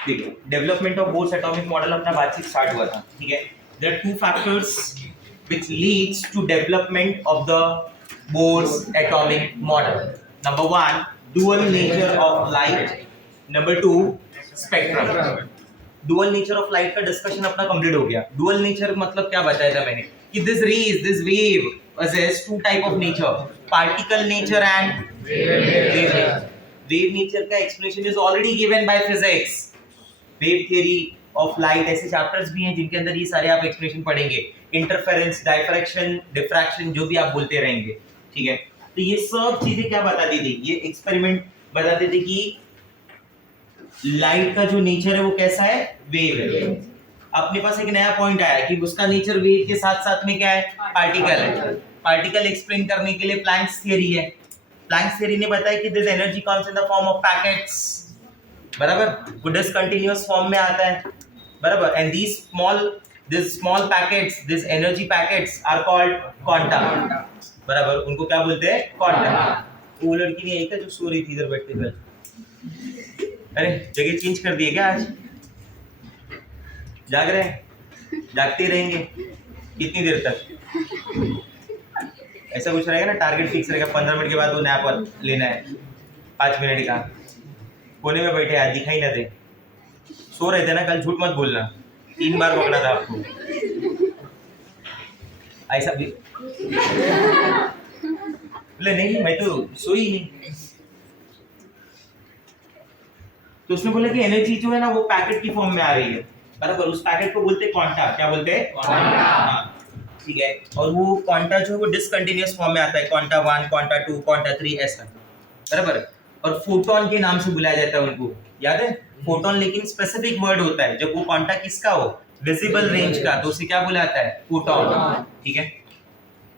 देखो development of Bohr's atomic model अपना बातचीत स्टार्ट हुआ था, ठीक है। There are two factors which leads to development of the Bohr's atomic model. Number one, dual nature of light. Number two, spectrum. Dual nature of light का discussion अपना complete हो गया। डुअल नेचर मतलब क्या बताया था मैंने कि this rays this wave possess two type of nature, particle nature and wave nature. Wave nature का explanation is already given by physics. Wave theory of light ऐसे चैप्टर्स भी हैं जिनके अंदर ये सारे आप एक्सप्लेनेशन पढ़ेंगे। इंटरफेरेंस, डायफ्रैक्शन, डिफ्रैक्शन जो भी आप बोलते रहेंगे, ठीक है। तो ये सब चीजें क्या बताती थी, ये एक्सपेरिमेंट बताते थे कि लाइट का जो नेचर है वो कैसा है, वेव है। अपने पास एक नया पॉइंट आया कि उसका नेचर वेव के साथ साथ में क्या है, पार्टिकल है। पार्टिकल एक्सप्लेन करने के लिए प्लैंक्स थ्योरी है। प्लैंक्स थ्योरी ने बताया कि this energy comes in the form of packets, बराबर, वो डिसकंटिन्यूअस फॉर्म में आता है, बराबर। And these small packets, these energy packets are called quanta, बराबर। उनको क्या बोलते हैं, क्वांटा। वो लड़की नहीं आई क्या जो सो रही थी इधर बैठ के कल? अरे जगह चेंज कर दिए क्या आज? जाग रहे हैं? जागते रहेंगे कितनी देर तक? ऐसा कुछ रहेगा ना, टारगेट फिक्स रहेगा, 15 मिनट के बाद वो नैप लेना है, 5 मिनट का। कोने में बैठे आज दिखाई ना दे, सो रहे थे ना कल, झूठ मत बोलना, 3 बार पकड़ा था आपको। ऐसा भी बोले नहीं मैं तो सोई नहीं। तो उसने बोला कि एनर्जी जो है ना वो पैकेट की फॉर्म में आ रही है, बराबर। उस पैकेट को बोलते हैं क्वांटा। क्या बोलते हैं, क्वांटा, ठीक है। और वो क्वांटा जो है वो डिसकंटिन्यूअस फॉर्म में आता है, क्वांटा 1, क्वांटा 2, क्वांटा 3 ऐसा, बराबर। और फोटोन के नाम से बुलाया जाता है उनको, याद है फोटोन, लेकिन स्पेसिफिक वर्ड होता है जब वो क्वांटा किसका हो, विजिबल रेंज का, तो उसे क्या बुलाता है, फोटोन, ठीक है।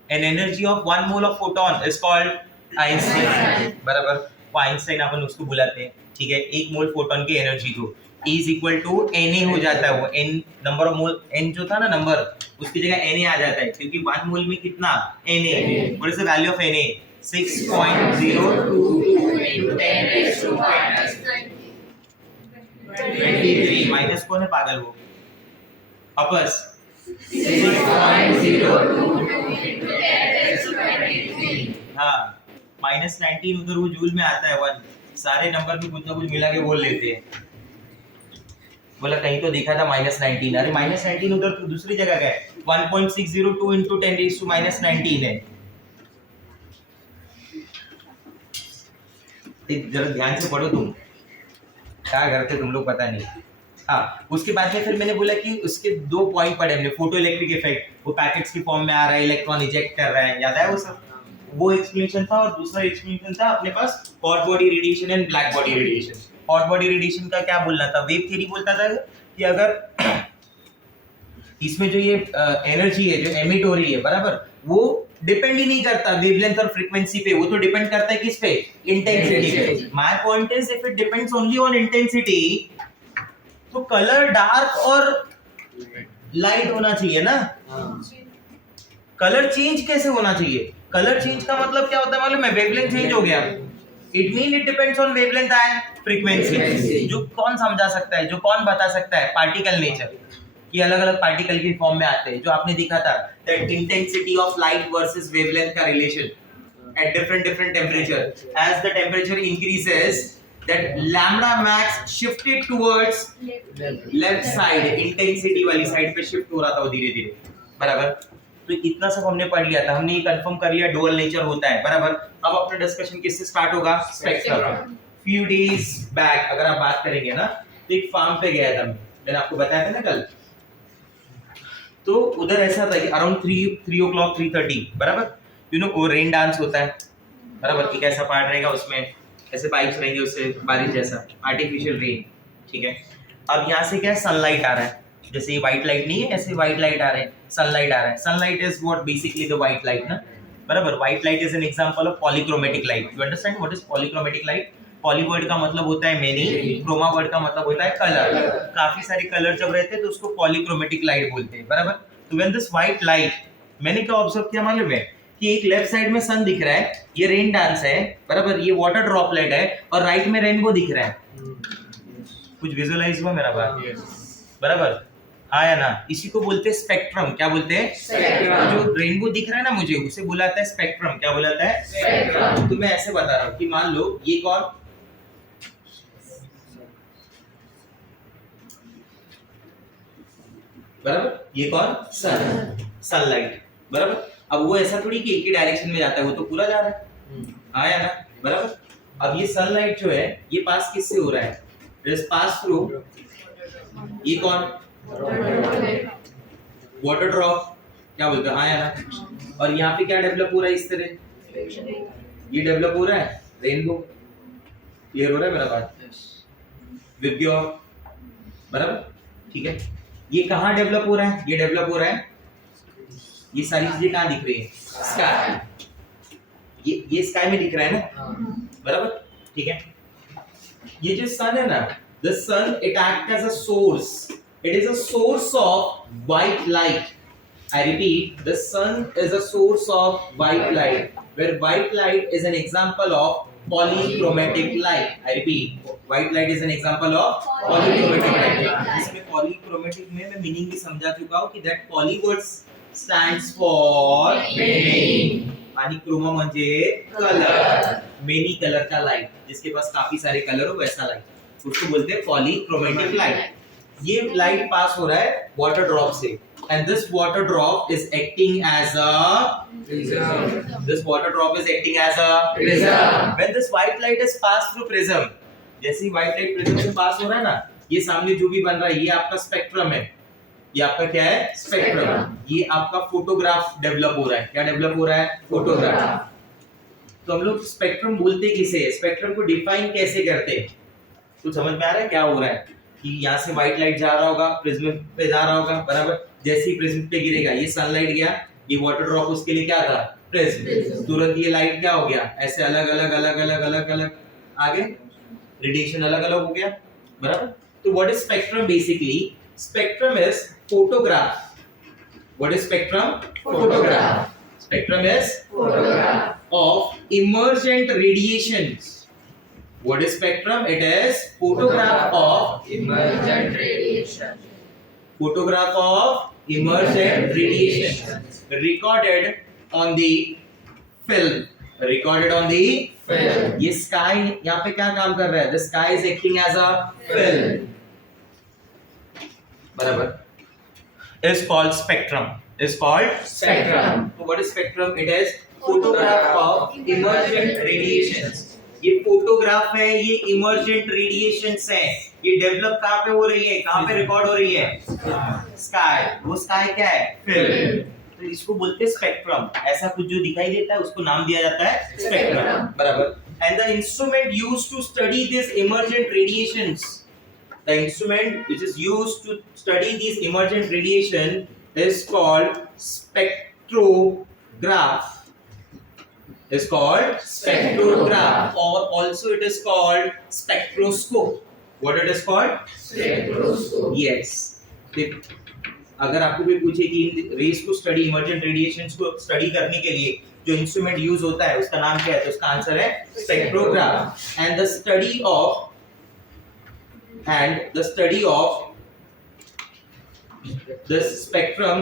An energy of 1 mole of photon is called Einstein, बराबर। आइंस्टाइन अपन उसको बुलाते हैं, ठीक है। 1 मोल फोटोन की एनर्जी को E is equal to Na हो जाता है, वो n number of mole, n जो था ना नंबर, उसकी जगह Na आ जाता है, क्योंकि 1 मोल में कितना, Na। What is the value of Na? 6.022 into 10 raised to minus 23। Minus कौन है पागल, वो अपस 6.022 into 10 raised to 23। हाँ, -19 उधर वो जूल में आता है, 1 सारे नंबर में कुछ ना कुछ मिला के बोल लेते हैं। बोला कहीं तो देखा था -19, अरे -19 उधर तो दूसरी जगह का है, 1.602 into 10 raised to -19 है। जरा ध्यान से पढ़ो, तुम क्या करते तुम लोग पता नहीं। हाँ, उसके बाद में फिर मैंने बोला कि उसके 2 पॉइंट पढ़े हमने, फोटो इलेक्ट्रिक इफेक्ट, वो पैकेट्स की फॉर्म में आ रहा है, इलेक्ट्रॉन इजेक्ट कर रहा है, याद है वो सब, वो एक्सप्लेनेशन था। और दूसरा एक्सप्लेनेशन था अपने पास hot body radiation and black body radiation. Hot body radiation का क्या बोलना था, वेव थ्योरी बोलता था कि अगर इसमें जो ये एनर्जी है जो एमिट हो रही है, बराबर, वो डिपेंड ही नहीं करता वेवलेंथ और फ्रीक्वेंसी पे, वो तो डिपेंड करता है किस पे, इंटेंसिटी पे। My point is if it depends only on intensity, तो कलर डार्क और लाइट होना चाहिए ना। कलर चेंज कैसे होना चाहिए? कलर चेंज का मतलब क्या होता है मालूम है, वेवलेंथ चेंज हो गया, it mean it depends on wavelength and frequency. जो कौन समझा सकता है, जो कौन बता सकता है, पार्टिकल नेचर। ये अलग अलग पार्टिकल की फॉर्म में आते हैं, जो आपने देखा था that intensity of light versus wavelength का relation at different temperature, as the temperature increases that lambda max shifted towards left side, intensity वाली साइड पे शिफ्ट हो रहा था वो धीरे धीरे, बराबर। तो इतना सब हमने पढ़ लिया था, हमने ये कंफर्म कर लिया डुअल नेचर होता है, बराबर। अब अपना डिस्कशन किससे स्टार्ट होगा, स्पेक्ट्रम। फ्यू डेज बैक अगर आप बात करेंगे ना, तो एक फार्म पे गया था मैंने आपको बताया था ना कल। तो उधर ऐसा था कि अराउंड 3 o'clock 3:30, बराबर, यू नो वो रेन डांस होता है, बराबर। एक ऐसा पार्ट रहेगा उसमें ऐसे पाइप्स रहेंगे, उससे बारिश जैसा आर्टिफिशियल रेन, ठीक है। अब यहाँ से क्या है, सनलाइट आ रहा है, जैसे ये व्हाइट लाइट नहीं है, ऐसे व्हाइट लाइट आ रहे हैं, सनलाइट आ रहा है। Sunlight is what basically the white light ना, बराबर। White light is an example of polychromatic light. You understand what is polychromatic light? Poly word का मतलब होता है मेनी, क्रोमा वर्ड का मतलब होता है कलर। काफी सारे कलर जब रहते हैं तो उसको पॉलीक्रोमेटिक लाइट बोलते हैं, बराबर। तो व्हेन दिस व्हाइट लाइट, मैंने क्या ऑब्जर्व किया मालूम है कि एक लेफ्ट साइड में सन दिख रहा है, ये रेन डांस है, बराबर, ये वाटर ड्रॉपलेट है, और राइट में रेनबो दिख रहा है। कुछ विजुअलाइज हुआ मेरा बात? बराबर आया ना? इसी को बोलते हैं स्पेक्ट्रम। क्या बोलते हैं? स्पेक्ट्रम। जो रेनबो दिख रहा है ना मुझे, उसे बुलाता है स्पेक्ट्रम। क्या बुलाता है? स्पेक्ट्रम। तो मैं ऐसे बता रहा हूँ कि मान लो ये कौन, बराबर, ये कौन? सन, सनलाइट। बराबर, अब वो ऐसा थोड़ी कि एक ही डायरेक्शन में जाता है, वो तो पूरा जा रहा है। आया ना? बराबर, अब ये सनलाइट जो है ये पास किससे हो रहा है? इट इज पास थ्रू, ये कौन? Water drop. क्या बोलते हैं? आया ना? और यहाँ पे क्या डेवलप हो रहा है? इस तरह ये डेवलप हो रहा है रेनबो। क्लियर हो रहा है मेरा बात? विब्ग्योर। बराबर, ठीक है। ये कहाँ डेवलप हो रहा है? ये डेवलप हो रहा है, ये सारी चीजें कहाँ दिख रही है? स्काई। ये स्काई में दिख रहा है ना? बराबर, ठीक है। ये जो सन है ना, the sun it acts as a source. It is a source of white light. I repeat, the sun is a source of white light, where white light is an example of polychromatic light. I repeat, white light is an example of polychromatic light. इसमें polychromatic में मैं meaning भी समझा चुका हूँ कि that poly word stands for many. आणि Croma म्हणजे कलर, मेनी कलर का लाइट, जिसके पास काफी सारे कलर हो वैसा लाइट, उसको बोलते हैं पॉलीक्रोमेटिक लाइट। ये लाइट पास हो रहा है वाटर ड्रॉप से, and this water drop is acting as a prism. This water drop is acting as a prism. When this white light is pass through prism, जैसे ही white light prism से पास हो रहा है ना, ये सामने जो भी बन रहा है ये आपका स्पेक्ट्रम है। ये आपका क्या है? स्पेक्ट्रम। ये आपका फोटोग्राफ डेवलप हो रहा है। क्या डेवलप हो रहा है? फोटोग्राफ। तो हम लोग स्पेक्ट्रम बोलते किसे? स्पेक्ट्रम को डिफाइन कैसे करते हैं? तो समझ में आ रहा है क्या हो रहा है? कि यहाँ से व्हाइट लाइट जा रहा होगा, प्रिज्म पे जा रहा होगा, बराबर, जैसे ही प्रिज्म पे गिरेगा, ये सनलाइट गया, ये वाटर ड्रॉप उसके लिए क्या था? प्रिज्म। तुरंत ये लाइट क्या हो गया? ऐसे अलग अलग अलग अलग अलग अलग आगे रेडिएशन अलग अलग हो गया, बराबर। तो what is spectrum? Basically spectrum is photograph. What is spectrum? Photograph. Spectrum is photograph of emergent radiations. What is spectrum? It is photograph of emergent radiation. Photograph of emergent radiations recorded on the film. Recorded on the film. ये sky यहाँ पे क्या काम कर रहा है? The sky is acting as a film. बराबर, is called spectrum. Is called Spectrum. So what is spectrum? It is photograph of emergent radiations. ये फोटोग्राफ है, ये इमर्जेंट रेडिएशंस है। ये डेवलप कहाँ पे हो रही है? कहाँ पे रिकॉर्ड हो रही है? स्काई। वो स्काई क्या है? फिल्म। तो इसको बोलते हैं स्पेक्ट्रम। ऐसा कुछ जो दिखाई देता है उसको नाम दिया जाता है स्पेक्ट्रम। बराबर। And the instrument used to study this emergent radiations, the instrument which is used to study these emergent radiation is called spectrograph. Is called spectrograph, or also it is called spectroscope. What it is called? Spectroscope. Yes. अगर आपको भी पूछे कि in race को study, emergent radiations को study करने के लिए जो इंस्ट्रूमेंट यूज होता है उसका नाम क्या है, तो उसका आंसर है spectrograph. And the study of this spectrum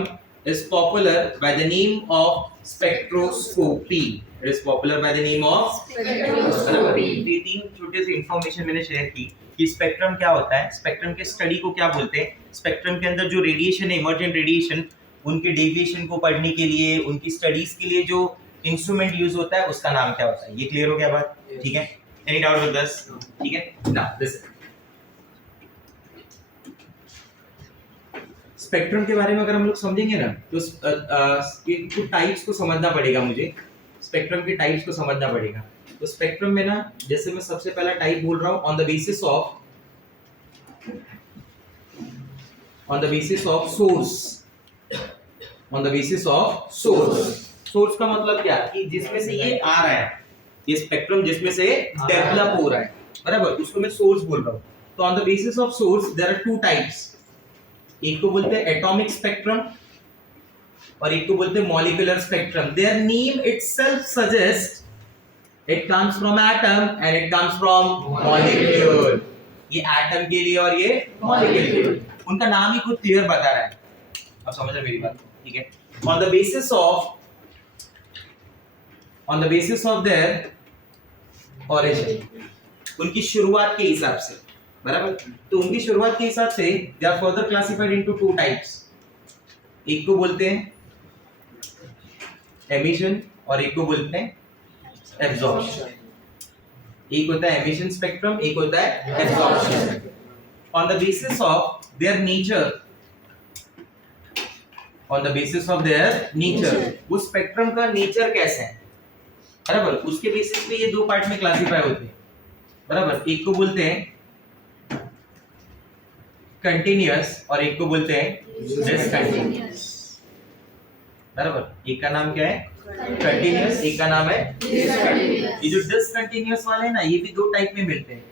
is popular by the name of spectroscopy. It is popular by the name of Spectroscopy. ये तीन छोटे से इंफॉर्मेशन मैंने शेयर की कि स्पेक्ट्रम क्या होता है, स्पेक्ट्रम के स्टडी को क्या बोलते हैं, स्पेक्ट्रम के अंदर जो रेडिएशन है, इमर्जेंट रेडिएशन, उनके डेविएशन को पढ़ने के लिए, उनकी स्टडीज के लिए जो इंस्ट्रूमेंट यूज होता है उसका नाम क्या होता है। ये क्लियर हो गया बात? ठीक है, एनी डाउट विद दिस? ठीक है, नाउ लिसन, स्पेक्ट्रम के बारे में अगर हम लोग समझेंगे ना तो कुछ टाइप्स को समझना पड़ेगा मुझे, स्पेक्ट्रम के टाइप्स को समझना पड़ेगा। तो स्पेक्ट्रम में ना, जैसे मैं सबसे पहला टाइप बोल रहा हूँ, on the basis of source. On the basis of source. Source का मतलब क्या कि जिसमें से ये आ रहा है, ये स्पेक्ट्रम जिसमें से डेवलप हो रहा है, बराबर, उसको मैं सोर्स बोल रहा हूँ। तो on the basis of source there are two types, एक को बोलते हैं एटॉमिक स्पेक्ट्रम और एक को बोलते हैं molecular spectrum. Their name itself suggest it comes from atom and it comes from molecule. ये एटम के लिए और ये मॉलिक्यूल के लिए। उनका नाम ही खुद क्लियर बता रहा है। अब समझ रहे मेरी बात, ठीक है? On the basis of their origin, उनकी शुरुआत के हिसाब से, बराबर? तो उनकी शुरुआत के हिसाब से they are further classified into two types. एक को बोलते हैं एमिशन और एक को बोलते हैं एब्जॉर्प्शन। एक होता है एमिशन स्पेक्ट्रम, एक होता है absorption. On the basis of their nature, उस स्पेक्ट्रम का नेचर कैसा है, बराबर? उसके बेसिस पे ये दो पार्ट में क्लासिफाई होते हैं, बराबर? एक को बोलते हैं कंटिन्यूअस और एक को बोलते हैं डिसकंटिन्यूअस, बराबर? एक का नाम क्या है कंटिन्यूअस, एक का नाम है डिसकंटिन्यूअस। ये जो डिसकंटिन्यूअस वाले हैं ना, ये भी दो टाइप में मिलते हैं।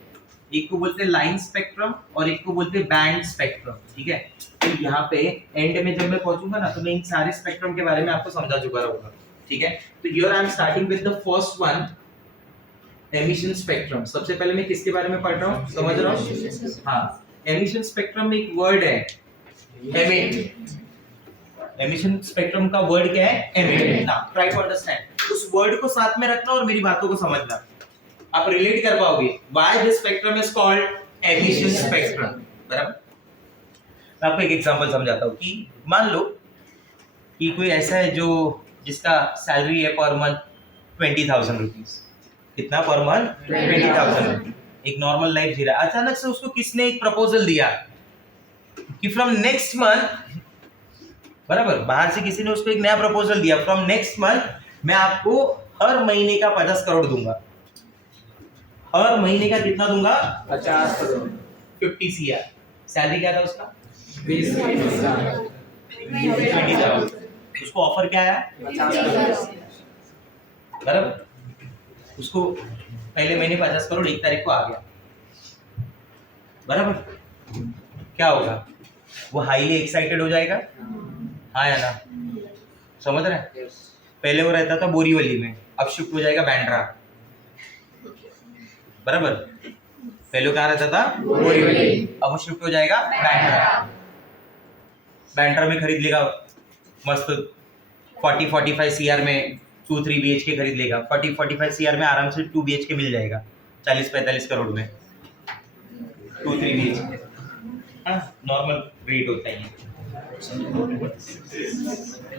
एक को बोलते हैं लाइन स्पेक्ट्रम और एक को बोलते हैं बैंड स्पेक्ट्रम, ठीक है? तो यहाँ पे एंड में जब मैं पहुंचूंगा ना, तो मैं इन सारे स्पेक्ट्रम के बारे में आपको समझा चुका रहूंगा, ठीक है? तो here I am starting with the first one, emission spectrum. सबसे पहले मैं किसके बारे में पढ़ रहा हूँ, समझ रहा हूँ? हाँ, एमिशन स्पेक्ट्रम में एक वर्ड है एमिट। एमिशन स्पेक्ट्रम का वर्ड क्या है, emit. Now try to understand, उस वर्ड को साथ में रखना और मेरी बातों को समझना, आप रिलेट कर पाओगे। Why this spectrum is called emission spectrum, बराबर? मैं आपको एक एग्जांपल समझाता हूँ कि मान लो कि कोई ऐसा है जो जिसका सैलरी है पर मंथ 20,000 रुपीज। कितना पर मंथ? 20,000। एक नॉर्मल लाइफ जी रहा है। अचानक से उसको किसने एक प्रपोजल दिया कि फ्रॉम नेक्स्ट मंथ, बराबर, बाहर से किसी ने उसको एक नया प्रपोजल दिया, फ्रॉम नेक्स्ट मंथ मैं आपको हर महीने का 50 करोड़ दूंगा। हर महीने का कितना दूंगा? 50 करोड़। 50 CR। सैलरी क्या था उसका? 20,000। 20,000। उसको ऑफर क्या आया? 50 करोड़। बराबर, उसको पहले महीने 50 करोड़ 1 तारीख को आ गया, बराबर? क्या होगा? वो हाईली एक्साइटेड हो जाएगा, हाँ या ना? समझ रहे हैं? पहले वो रहता था बोरीवली में, अब शिफ्ट हो जाएगा बैंड्रा, बराबर? पहले कहाँ रहता था? बोरीवली, अब वो शिफ्ट हो जाएगा बैंड्रा। बैंड्रा में खरीद लेगा मस्त 40-45 CR में 2-3 BHK खरीद लेगा। 40-45 CR में आराम से 2 BHK मिल जाएगा 40-45 करोड़ में 2-3 BHK। हाँ, नॉर्मल रेट होता है।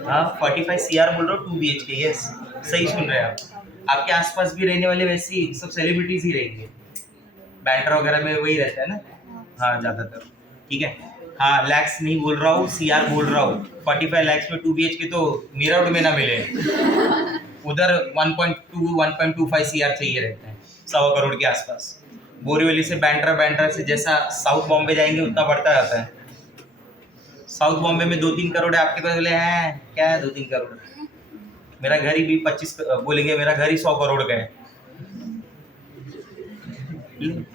हाँ, 45 CR बोल रहा हूँ, 2 BHK। यस, सही सुन रहे हैं आप। आपके आसपास भी रहने वाले वैसे ही सब सेलिब्रिटीज ही रहेंगे। बैंड्रा वगैरह में वही रहता है ना, हाँ, ज्यादातर, ठीक है? हाँ, लैक्स नहीं बोल रहा हूँ, CR बोल रहा हूँ। 45 लैक्स में 2 BHK तो मेरा रोड में ना मिले, उधर 1.25 CR चाहिए रहता है, 1.25 करोड़ के आसपास। बोरीवली से बैंड्रा से जैसा साउथ बॉम्बे जाएंगे उतना बढ़ता जाता है। साउथ बॉम्बे में 2-3 करोड़ है, आपके पास बोले हैं क्या है 2-3 करोड़? मेरा घर ही भी 25 बोलेंगे, मेरा घर ही 100 करोड़ का है।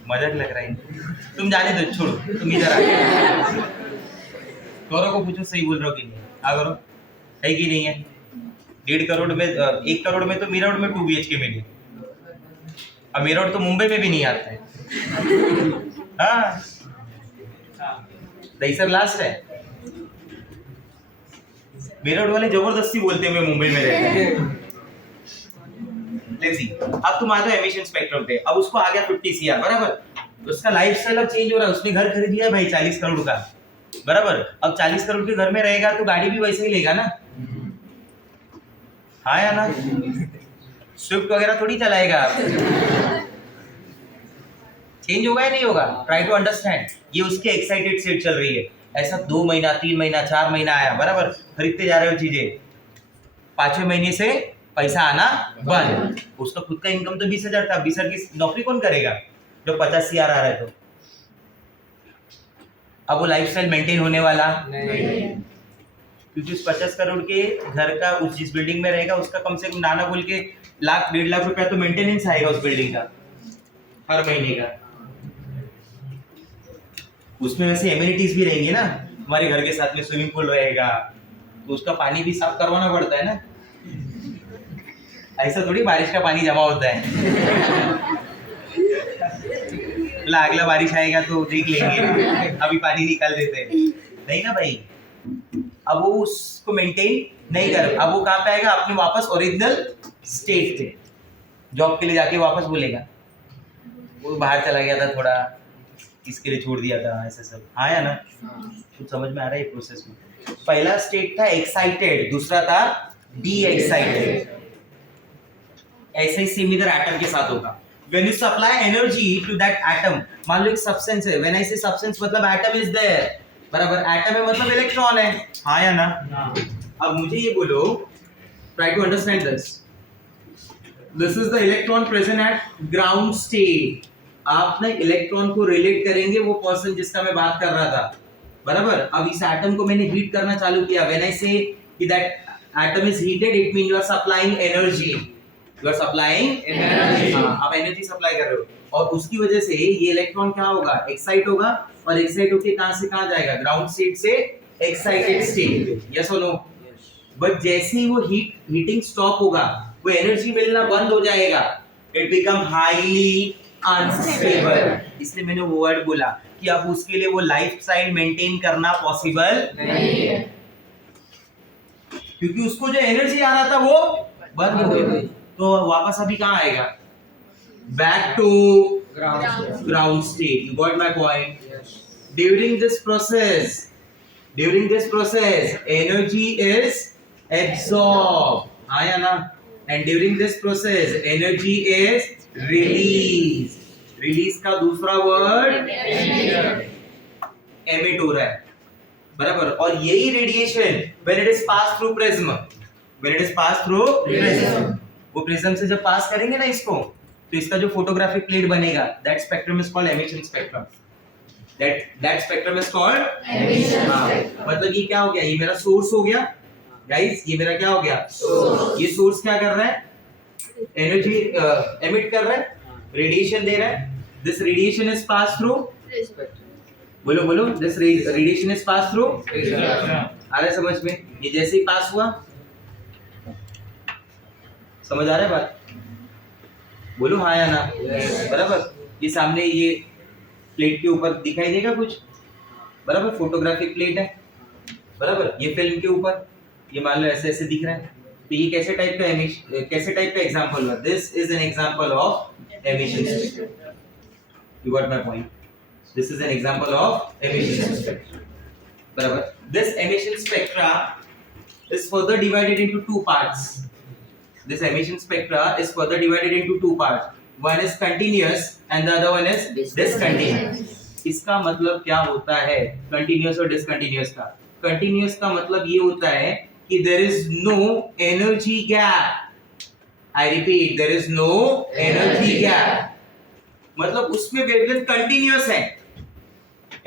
मजाक लग रहा है, तुम जाने दो, छोड़ो, तुम इधर आ। गौरव को पूछो सही बोल रहे हो कि नहीं। हाँ गौरव, है कि नहीं है? 1.5 करोड़ में 1 करोड़ में तो मीरा रोड में 2 BHK मिली। अब मीरा रोड तो मुंबई में भी नहीं आता है। हाँ, दहीसर लास्ट है। मीरा रोड वाले जबरदस्ती बोलते हैं मैं मुंबई में रहता हूँ। अब तुम आ जाओ एमिशन स्पेक्ट्रम पे। अब उसको आ गया 50 CR, बराबर? उसका लाइफस्टाइल अब चेंज हो रहा है। उसने घर खरीद लिया भाई 40 करोड़ का, बराबर? अब 40 करोड़ के घर में रहेगा तो गाड़ी भी वैसे ही लेगा ना, हाँ या ना? स्विफ्ट वगैरह थोड़ी चलाएगा। चेंज होगा या नहीं होगा? Try to understand. ये उसके एक्साइटेड सेट चल रही है। ऐसा 2 महीना, 3 महीना, 4 महीना आया, बराबर? खरीदते जा रहे हो चीजें, 5वें महीने से पैसा आना बंद। उसका खुद का इनकम तो 20,000 था। 20,000 की नौकरी कौन करेगा जो 50 CR आ रहा है? तो अब वो लाइफस्टाइल मेंटेन होने वाला नहीं, क्योंकि उस 50 करोड़ के घर का, उस जिस बिल्डिंग में रहेगा उसका कम से कम नाना बोल के 1-1.5 लाख रुपया तो मेंटेनेंस आएगा उस बिल्डिंग का हर महीने का। उसमें वैसे एमिनिटीज भी रहेंगी ना, हमारे घर के साथ में स्विमिंग पूल रहेगा तो उसका पानी भी साफ करवाना पड़ता है ना। ऐसा थोड़ी बारिश का पानी जमा होता है। बोला अगला बारिश आएगा तो देख लेंगे, अभी पानी निकाल देते हैं। नहीं ना भाई, अब वो उसको मेंटेन नहीं कर, अब वो कहाँ पे आएगा, अपने वापस ओरिजिनल स्टेट पे। जॉब के लिए जाके वापस बोलेगा वो बाहर चला गया था, थोड़ा इसके लिए छोड़ दिया था, ऐसा सब आया ना। कुछ समझ में आ रहा है प्रोसेस में? पहला स्टेट था एक्साइटेड, दूसरा था डी एक्साइटेड। ऐसे ही सेम इधर एटम के साथ होगा। When you supply energy to that atom, मान लो एक सब्सटेंस है, when I say substance मतलब एटम इज देयर, बराबर, एटम है मतलब इलेक्ट्रॉन है, हाँ या ना? अब मुझे ये बोलो, try to understand this. This is the electron present at ground state. आप ना इलेक्ट्रॉन को रिलेट करेंगे वो पर्सन जिसका मैं बात कर रहा था, बराबर। अब इस एटम को मैंने हीट करना चालू किया, व्हेन आई से कि that atom is heated, it mean you are supplying energy, you are supplying energy, आप एनर्जी सप्लाई कर रहे हो, और उसकी वजह से ये इलेक्ट्रॉन क्या होगा, एक्साइट होगा, और एक्साइट होके कहां से कहां जाएगा, ग्राउंड स्टेट से एक्साइटेड स्टेट, यस और नो? बट जैसे ही वो हीटिंग स्टॉप होगा, वो एनर्जी मिलना बंद हो जाएगा, इट बिकम हाईली अनस्टेबल। इसलिए मैंने वो वर्ड बोला कि अब उसके लिए वो लाइफ स्टाइल मेंटेन करना पॉसिबल नहीं है, क्योंकि उसको जो एनर्जी आ रहा था वो बंद हो गई। तो वापस अभी कहाँ आएगा, back to ground state. You got my point? During this process energy is absorb, आया ना? And during this process energy is release. Release का दूसरा वर्ड एमिट हो रहा है, बराबर। और यही radiation when it is pass through prism, when it is pass through prism, वो प्रिज्म से जब पास करेंगे ना इसको, तो इसका जो फोटोग्राफिक प्लेट बनेगा, that spectrum is called emission spectrum. That spectrum is called emission spectrum. मतलब ये क्या हो गया, ये मेरा सोर्स हो गया गाइस, ये मेरा क्या हो गया, सोर्स। ये सोर्स क्या कर रहा है, एनर्जी एमिट कर रहा है, रेडिएशन दे रहा है। This radiation is pass through, बोलो this radiation is pass through, आ रहा है समझ में? ये जैसे ही पास हुआ, समझ आ रहा है बात? बोलो हाँ या ना, बराबर। ये सामने ये प्लेट के ऊपर दिखाई देगा कुछ, बराबर, फोटोग्राफिक प्लेट है, बराबर। ये फिल्म के ऊपर ये मान लो ऐसे ऐसे दिख रहा है, तो ये कैसे टाइप का एग्जांपल हुआ? This is an example of emission spectrum. You got my point? This is an example of emission spectrum, बराबर। This emission spectra is further divided into two parts. This emission spectra is further divided into two parts. One is continuous and the other one is discontinuous. इसका मतलब क्या होता है continuous और discontinuous का? Continuous का मतलब ये होता है कि there is no energy gap. I repeat, there is no energy gap. मतलब उसमें वेवलेंथ कंटिन्यूअस है,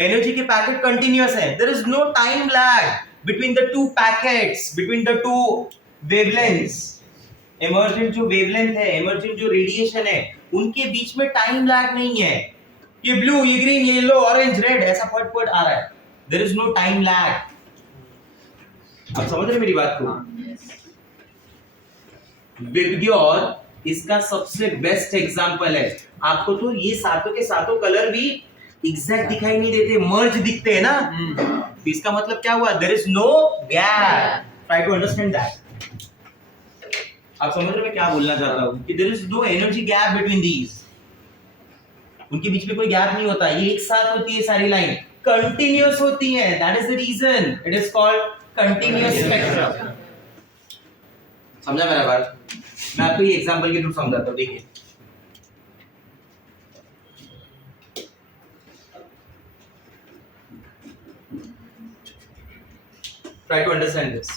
एनर्जी के पैकेट कंटिन्यूअस है, there is no time lag between the two packets, between the two wavelengths. Emergent जो wavelength है, emergent जो radiation है, उनके बीच में टाइम लैग नहीं है। ये ब्लू, ये ग्रीन, ये येलो, ऑरेंज, रेड ऐसा फट फट आ रहा है, there is no time lag. आप समझ रहे मेरी बात को? विबग्योर इसका सबसे बेस्ट एग्जांपल है। आपको तो ये सातों के सातों कलर भी एग्जैक्ट दिखाई नहीं देते, मर्ज दिखते हैं ना, तो इसका मतलब क्या हुआ, there is no gap. Try to understand that. आप समझ रहे मैं क्या बोलना चाह रहा हूं कि there is no energy gap between these, उनके बीच में कोई गैप नहीं होता, ये एक साथ होती है, सारी लाइन कंटिन्यूअस होती है, that is the reason it is called continuous spectrum. समझा मेरा बात? मैं आपको ये एग्जांपल के थ्रू समझाता हूं, देखिए। Try to understand this.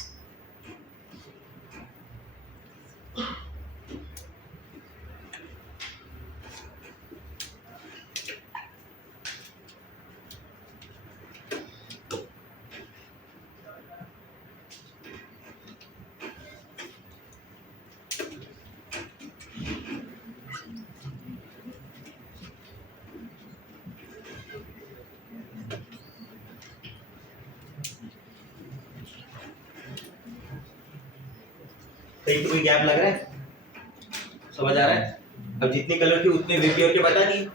कहीं तो कोई गैप लग रहा है, समझ आ रहा है? अब जितने कलर के उतने वेवलेंथ के बता दिए,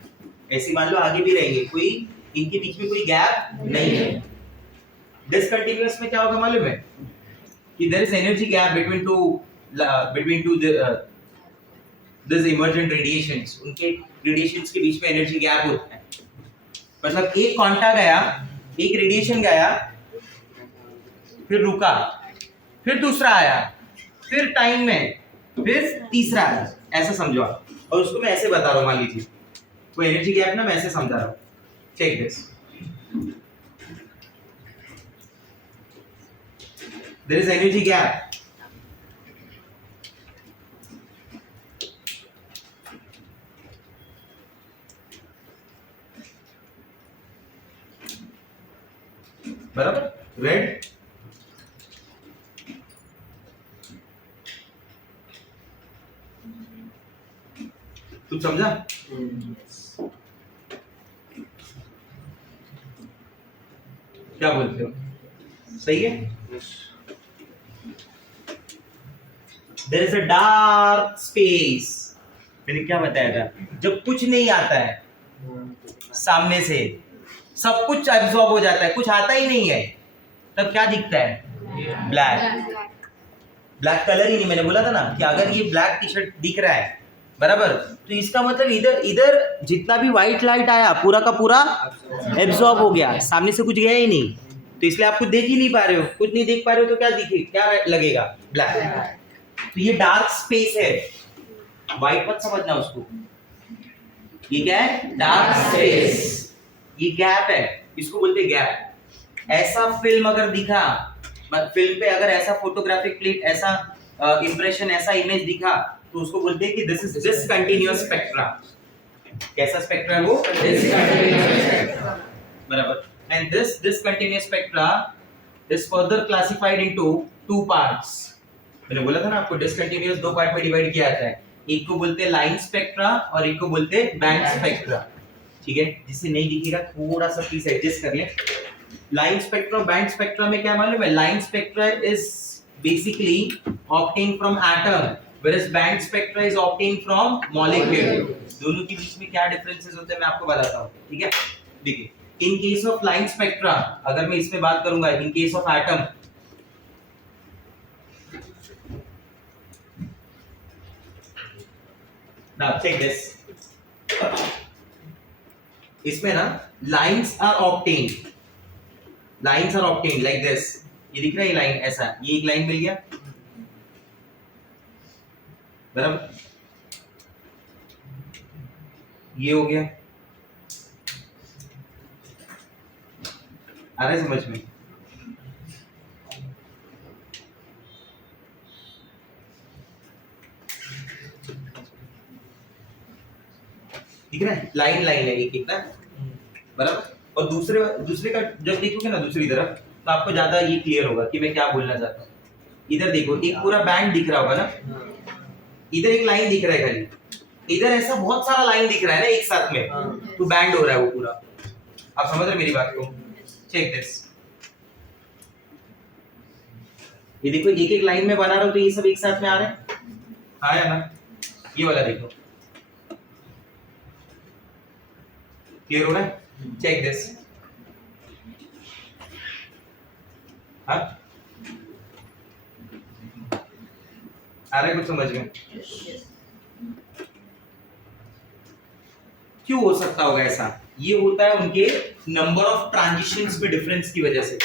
ऐसे मान लो आगे भी रहेंगे, कोई इनके बीच में कोई गैप नहीं है। डिसकंटिन्यूअस में क्या होगा मालूम है कि there is energy gap between two this emergent radiations, उनके रेडिएशंस के बीच में एनर्जी गैप होता है। मतलब एक क्वांटा गया, एक रेडिएशन गया, फिर रुका, फिर दूसरा आया, फिर टाइम में, फिर तीसरा आया, ऐसा समझो आप। और उसको मैं ऐसे बता रहा हूँ, मान लीजिए वो एनर्जी गैप ना मैं ऐसे समझा रहा हूँ। Check this, there is energy gap, बराबर, रेड तुम समझा? क्या बोलते हो, सही है? There is a dark space, मैंने क्या बताया था, जब कुछ नहीं आता है सामने से, सब कुछ एब्जॉर्ब हो जाता है, कुछ आता ही नहीं है, तब क्या दिखता है? ब्लैक। ब्लैक कलर ही नहीं, मैंने बोला था ना कि अगर ये ब्लैक टी शर्ट दिख रहा है, बराबर, तो इसका मतलब इधर इधर जितना भी व्हाइट लाइट आया पूरा का पूरा एब्जॉर्ब हो गया, सामने से कुछ गया ही नहीं, तो इसलिए आप कुछ देख ही नहीं पा रहे हो। कुछ नहीं देख पा रहे हो तो क्या दिखे, क्या लगेगा? ब्लैक। तो ये डार्क स्पेस है, व्हाइट मत समझना उसको, ये क्या है? Dark space. ये गैप है, इसको बोलते गैप। ऐसा फिल्म अगर दिखा, फिल्म पे अगर ऐसा फोटोग्राफिक क्लिप, ऐसा इंप्रेशन, ऐसा इमेज दिखा, तो उसको बोलते हैं कि दिस इज डिसकंटिन्यूअस स्पेक्ट्रा। कैसा स्पेक्ट्रा है वो? डिसकंटिन्यूअस स्पेक्ट्रा, बराबर। And this discontinuous spectra is further classified into two parts. मैंने बोला था ना आपको, डिसकंटिन्यूअस दो पार्ट में डिवाइड किया जाता है, एक को बोलते हैं लाइन स्पेक्ट्रा और एक को बोलते हैं बैंड स्पेक्ट्रा। ठीक है, जिससे नहीं दिखेगा थोड़ा सा प्लीज एडजस्ट कर लें। लाइन स्पेक्ट्रा, बैंड स्पेक्ट्रा में क्या मालूम है? Line spectra is basically obtained from atom, whereas band spectra is obtained from molecule। दोनों के बीच में क्या डिफरेंसेस होते हैं मैं आपको बताता हूँ, ठीक है? देखिए, in case of line spectra, अगर मैं इसमें बात करूंगा, in case of atom, now check this, इसमें ना lines are obtained, lines are obtained like this. ये दिख रहा है, ये लाइन ऐसा, ये एक लाइन मिल गया, बराबर, ये हो गया, आ रहा है समझ में? दिख रहा है, लाइन लाइन है एक एक ना, बराबर। और दूसरे का जब देखोगे ना दूसरी तरफ, तो आपको ज्यादा ये क्लियर होगा कि मैं क्या बोलना चाहता हूँ। इधर देखो, एक पूरा बैंड दिख रहा होगा ना, इधर एक लाइन दिख रहा है खाली, इधर ऐसा बहुत सारा लाइन दिख रहा है ना एक साथ में, तो बैंड हो रहा है वो पूरा। आप समझ रहे मेरी बात को? चेक दिस, ये देखो एक एक लाइन में बना रहा हूं तो ये सब एक साथ में आ रहे हैं, हाँ या ना? ये वाला देखो, क्लियर हो रहा है? चेक दिस, हाँ आ रहा है कुछ समझ में? क्यों हो सकता होगा ऐसा? ये होता है उनके नंबर ऑफ ट्रांजिशंस में डिफरेंस की वजह से।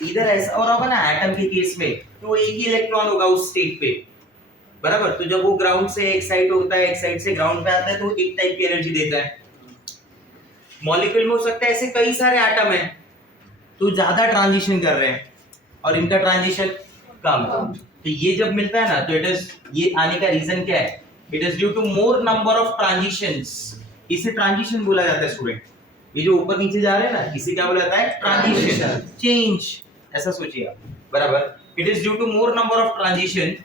इधर ऐसा और होगा ना एटम के केस में, तो एक ही इलेक्ट्रॉन होगा उस स्टेट पे, बराबर। तो जब वो ग्राउंड से एक्साइट होता है, एक्साइट से ग्राउंड पे आता है, तो एक टाइप की एनर्जी देता है। मॉलिक्यूल में हो सकता है ऐसे कई सारे एटम हैं, तो ज्यादा ट्रांजिशन कर रहे हैं और इनका ट्रांजिशन कम। तो ये जब मिलता है ना, तो इट इज, ये आने का रीजन क्या है? It is due to more number of transitions. इसे ट्रांजिशन बोला जाता है स्टूडेंट। ये जो ऊपर नीचे जा रहे हैं ना, इसे क्या बोला जाता है? ट्रांजिशन, चेंज, ऐसा सोचिए आप, बराबर। It is due to more number of transition,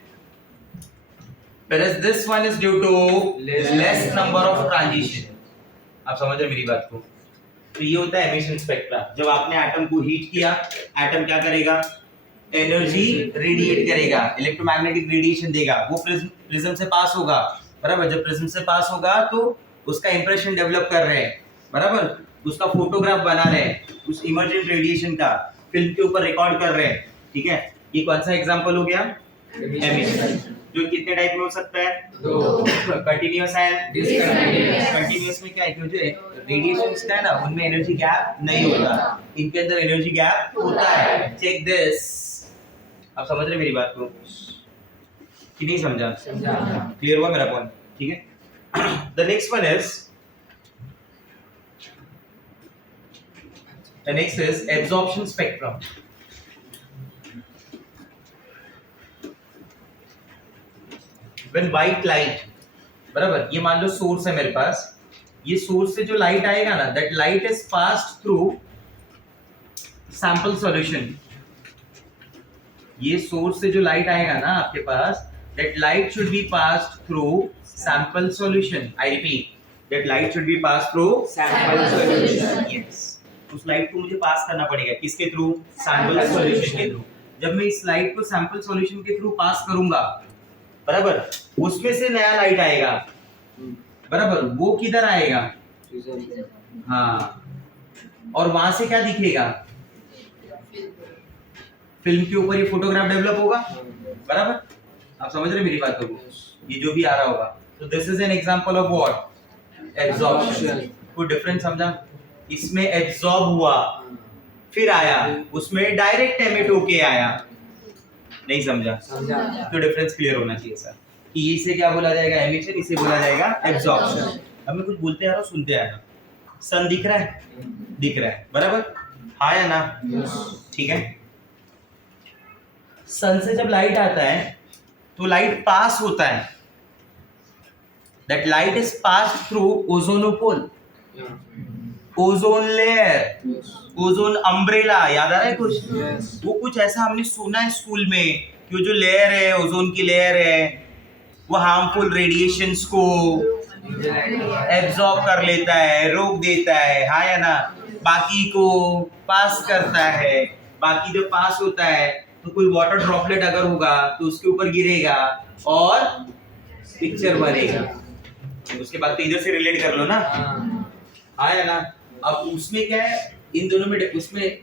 whereas this one is due to less number of transition। आप समझ रहे मेरी बात को? तो ये होता है एमिशन स्पेक्ट्रा। जब आपने एटम को हीट किया, एटम क्या करेगा? एनर्जी रेडिएट करेगा, इलेक्ट्रोमैग्नेटिक रेडिएशन देगा, वो प्रिज्म से पास होगा, बराबर। जब प्रिज्म से पास होगा तो उसका इंप्रेशन डेवलप कर रहे हैं, बराबर, उसका फोटोग्राफ बना रहे हैं, उस इमर्जेंट रेडिएशन का फिल्म के ऊपर रिकॉर्ड कर रहे हैं, ठीक है। ये कौन सा एग्जांपल हो गया? एमिशन। जो कितने टाइप में हो सकता है? दो। Continuous and discontinuous. कंटीन्यूअस में क्या है कि जो रेडिएशंस का है ना, उनमें एनर्जी गैप नहीं होता, इनके अंदर एनर्जी गैप होता है। Check this. आप समझ रहे मेरी बात को कि नहीं समझा? समझा। क्लियर हुआ मेरा पॉइंट? ठीक है। The next one is absorption spectrum. When white light, बराबर, ये मान लो सोर्स है मेरे पास, ये सोर्स से जो लाइट आएगा ना, that light is passed through sample solution। ये सोर्स से जो लाइट आएगा ना आपके पास, that light should be passed through sample solution। I repeat, that light should be passed through Sample solution। yes। उस लाइट को मुझे पास करना पड़ेगा किसके थ्रू? सैंपल सॉल्यूशन के थ्रू। जब मैं इस लाइट को सैंपल सॉल्यूशन के थ्रू पास करूंगा, बराबर, उसमें से नया लाइट आएगा, बराबर, वो किधर आएगा? हाँ, और वहां से क्या दिखेगा? फिल्म के ऊपर ये फोटोग्राफ डेवलप होगा, बराबर। आप समझ रहे मेरी बात को? ये जो भी आ रहा होगा, तो this is an example of what? Absorption. कोई डिफरेंस समझा? इसमें एब्जॉर्ब हुआ, फिर आया, उसमें डायरेक्ट एमिट होके आया। नहीं समझा? समझा। तो डिफरेंस क्लियर होना चाहिए सर कि इसे क्या बोला जाएगा? एमिशन, इसे बोला जाएगा एब्जॉर्प्शन। अब मैं कुछ बोलते आ रहा हूँ, सुनते आ रहा हूँ। सन दिख रहा है? दिख रहा है, बराबर, हाँ या ना? ठीक है। सन से जब लाइट आता है तो लाइट पास होता है, that light is pass through ओजोनोपोल, ओजोन लेयर, ओजोन अम्ब्रेला। याद आ रहा है कुछ? वो कुछ ऐसा हमने सुना है स्कूल में कि वो जो लेयर है, ओजोन की लेयर है, वो हार्मफुल रेडिएशंस को एब्जॉर्ब कर लेता है, रोक देता है, हाँ या ना? बाकी को पास करता है। बाकी जब पास होता है तो कोई वाटर ड्रॉपलेट अगर होगा तो उसके ऊपर गिरेगा और पिक्चर बनेगा। उसके बाद तो इधर से रिलेट कर लो ना, हाँ या ना? अब उसमें क्या है, इन दोनों में, उसमें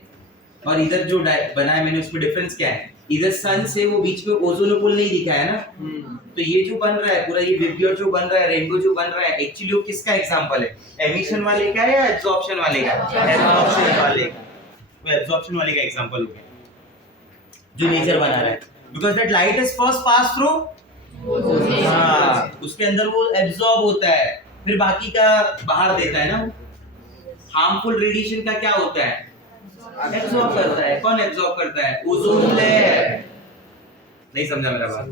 और इधर जो बना है मैंने, उसमें डिफरेंस क्या है? इधर सन से वो बीच में ओजोनोपोल नहीं दिखा है ना, तो ये जो बन रहा है पूरा, ये विब्रियो जो बन रहा है, रेनबो जो बन रहा है, एक्चुअली वो किसका एग्जांपल है? एमिशन वाले का या एब्जॉर्प्शन वाले का? एब्जॉर्प्शन वाले का। वो एब्जॉर्प्शन वाले का एग्जांपल हो गया जो नेचर बना रहा है, because that light is first pass through, हाँ, उसके अंदर वो एब्जॉर्ब होता है, फिर बाकी का बाहर देता है ना। हार्मफुल रेडिएशन का क्या होता है? एब्जॉर्ब करता है। कौन एब्जॉर्ब करता है? Ozone layer. नहीं समझा मेरा बात?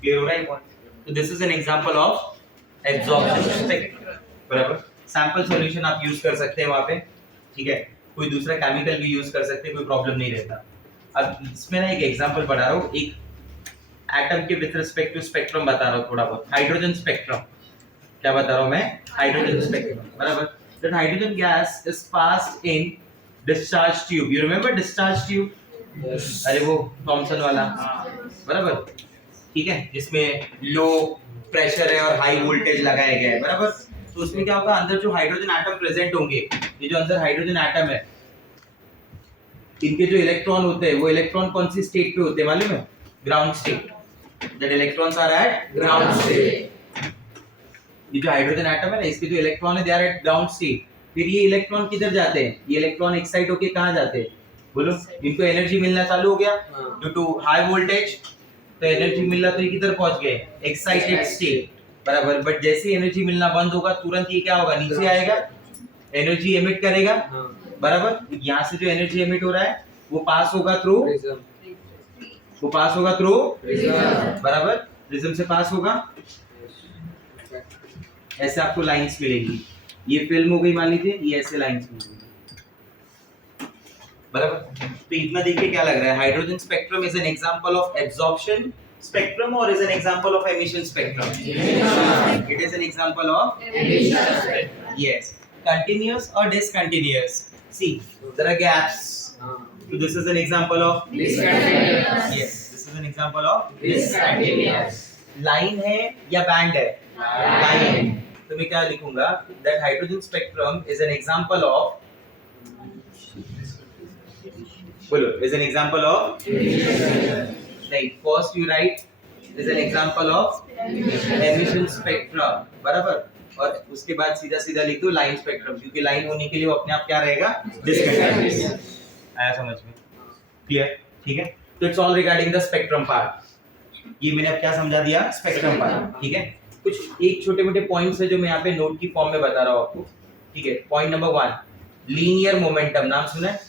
क्लियर हो रहा है पॉइंट? तो this is an example of absorption spectrum, बराबर। सैंपल सॉल्यूशन आप यूज कर सकते हैं वहां पे, ठीक है। कोई दूसरा केमिकल भी यूज कर सकते हैं, कोई प्रॉब्लम नहीं रहता। अब इसमें ना एक एग्जांपल बता रहा हूँ, एक एटम के विद रिस्पेक्ट टू स्पेक्ट्रम बता रहा हूँ थोड़ा बहुत। हाइड्रोजन स्पेक्ट्रम, क्या बता रहा हूँ मैं? हाइड्रोजन स्पेक्ट्रम, बराबर। That hydrogen gas is passed in discharge tube. You remember discharge tube? Yes. अरे वो थॉमसन वाला, बराबर, ठीक है, जिसमें लो प्रेशर है और हाई वोल्टेज लगाया गया है, बराबर। तो उसमें क्या होगा, अंदर जो हाइड्रोजन एटम प्रेजेंट होंगे, ये जो अंदर हाइड्रोजन एटम है, इनके जो इलेक्ट्रॉन होते हैं, वो इलेक्ट्रॉन कौन सी स्टेट पे होते हैं मालूम है? Ground state. That electrons are at ground state. ये जो हाइड्रोजन एटम है ना, इसके जो इलेक्ट्रॉन है, they are at ground state. फिर ये इलेक्ट्रॉन किधर जाते हैं? ये इलेक्ट्रॉन एक्साइट होके कहाँ जाते हैं? बोलो। इनको एनर्जी मिलना चालू हो गया ड्यू टू हाई वोल्टेज, तो एनर्जी मिलना, तो ये किधर पहुंच गए? एक्साइटेड स्टेट, बराबर। बट जैसे ही एनर्जी मिलना बंद होगा, तुरंत ये क्या होगा? नीचे आएगा, एनर्जी एमिट करेगा, बराबर। यहाँ से जो एनर्जी एमिट हो रहा है वो पास होगा थ्रू, वो पास होगा थ्रू, बराबर, प्रिज्म से पास होगा। ऐसे आपको लाइंस मिलेंगी। ये फिल्म हो गई मान लीजिए, ये ऐसे लाइंस मिलेंगी, बराबर। तो इतना देखिए क्या लग रहा है? Hydrogen spectrum is an example of absorption spectrum or is an example of emission spectrum? It is an example of emission spectrum. Yes. Continuous or discontinuous? See, there are gaps. So this is an example of discontinuous. Yes, this is an example of discontinuous. Line है या band है? Line. तो मैं क्या लिखूंगा, that hydrogen spectrum is an example of, बोलो, is an example of, नहीं, first you right is an example of emission spectrum, बराबर, और उसके बाद सीधा सीधा लिख दो लाइन स्पेक्ट्रम, क्योंकि लाइन होने के लिए वो अपने आप क्या रहेगा, डिस्कंटिन्यूअस। आया समझ में? क्लियर? ठीक है, तो it's all regarding the spectrum part. ये मैंने अब क्या समझा दिया, स्पेक्ट्रम पार्ट। ठीक है, कुछ एक छोटे मोटे पॉइंट्स है जो मैं यहाँ पे नोट की फॉर्म में बता रहा हूँ आपको। ठीक है, पॉइंट नंबर 1, लीनियर मोमेंटम, नाम सुना है?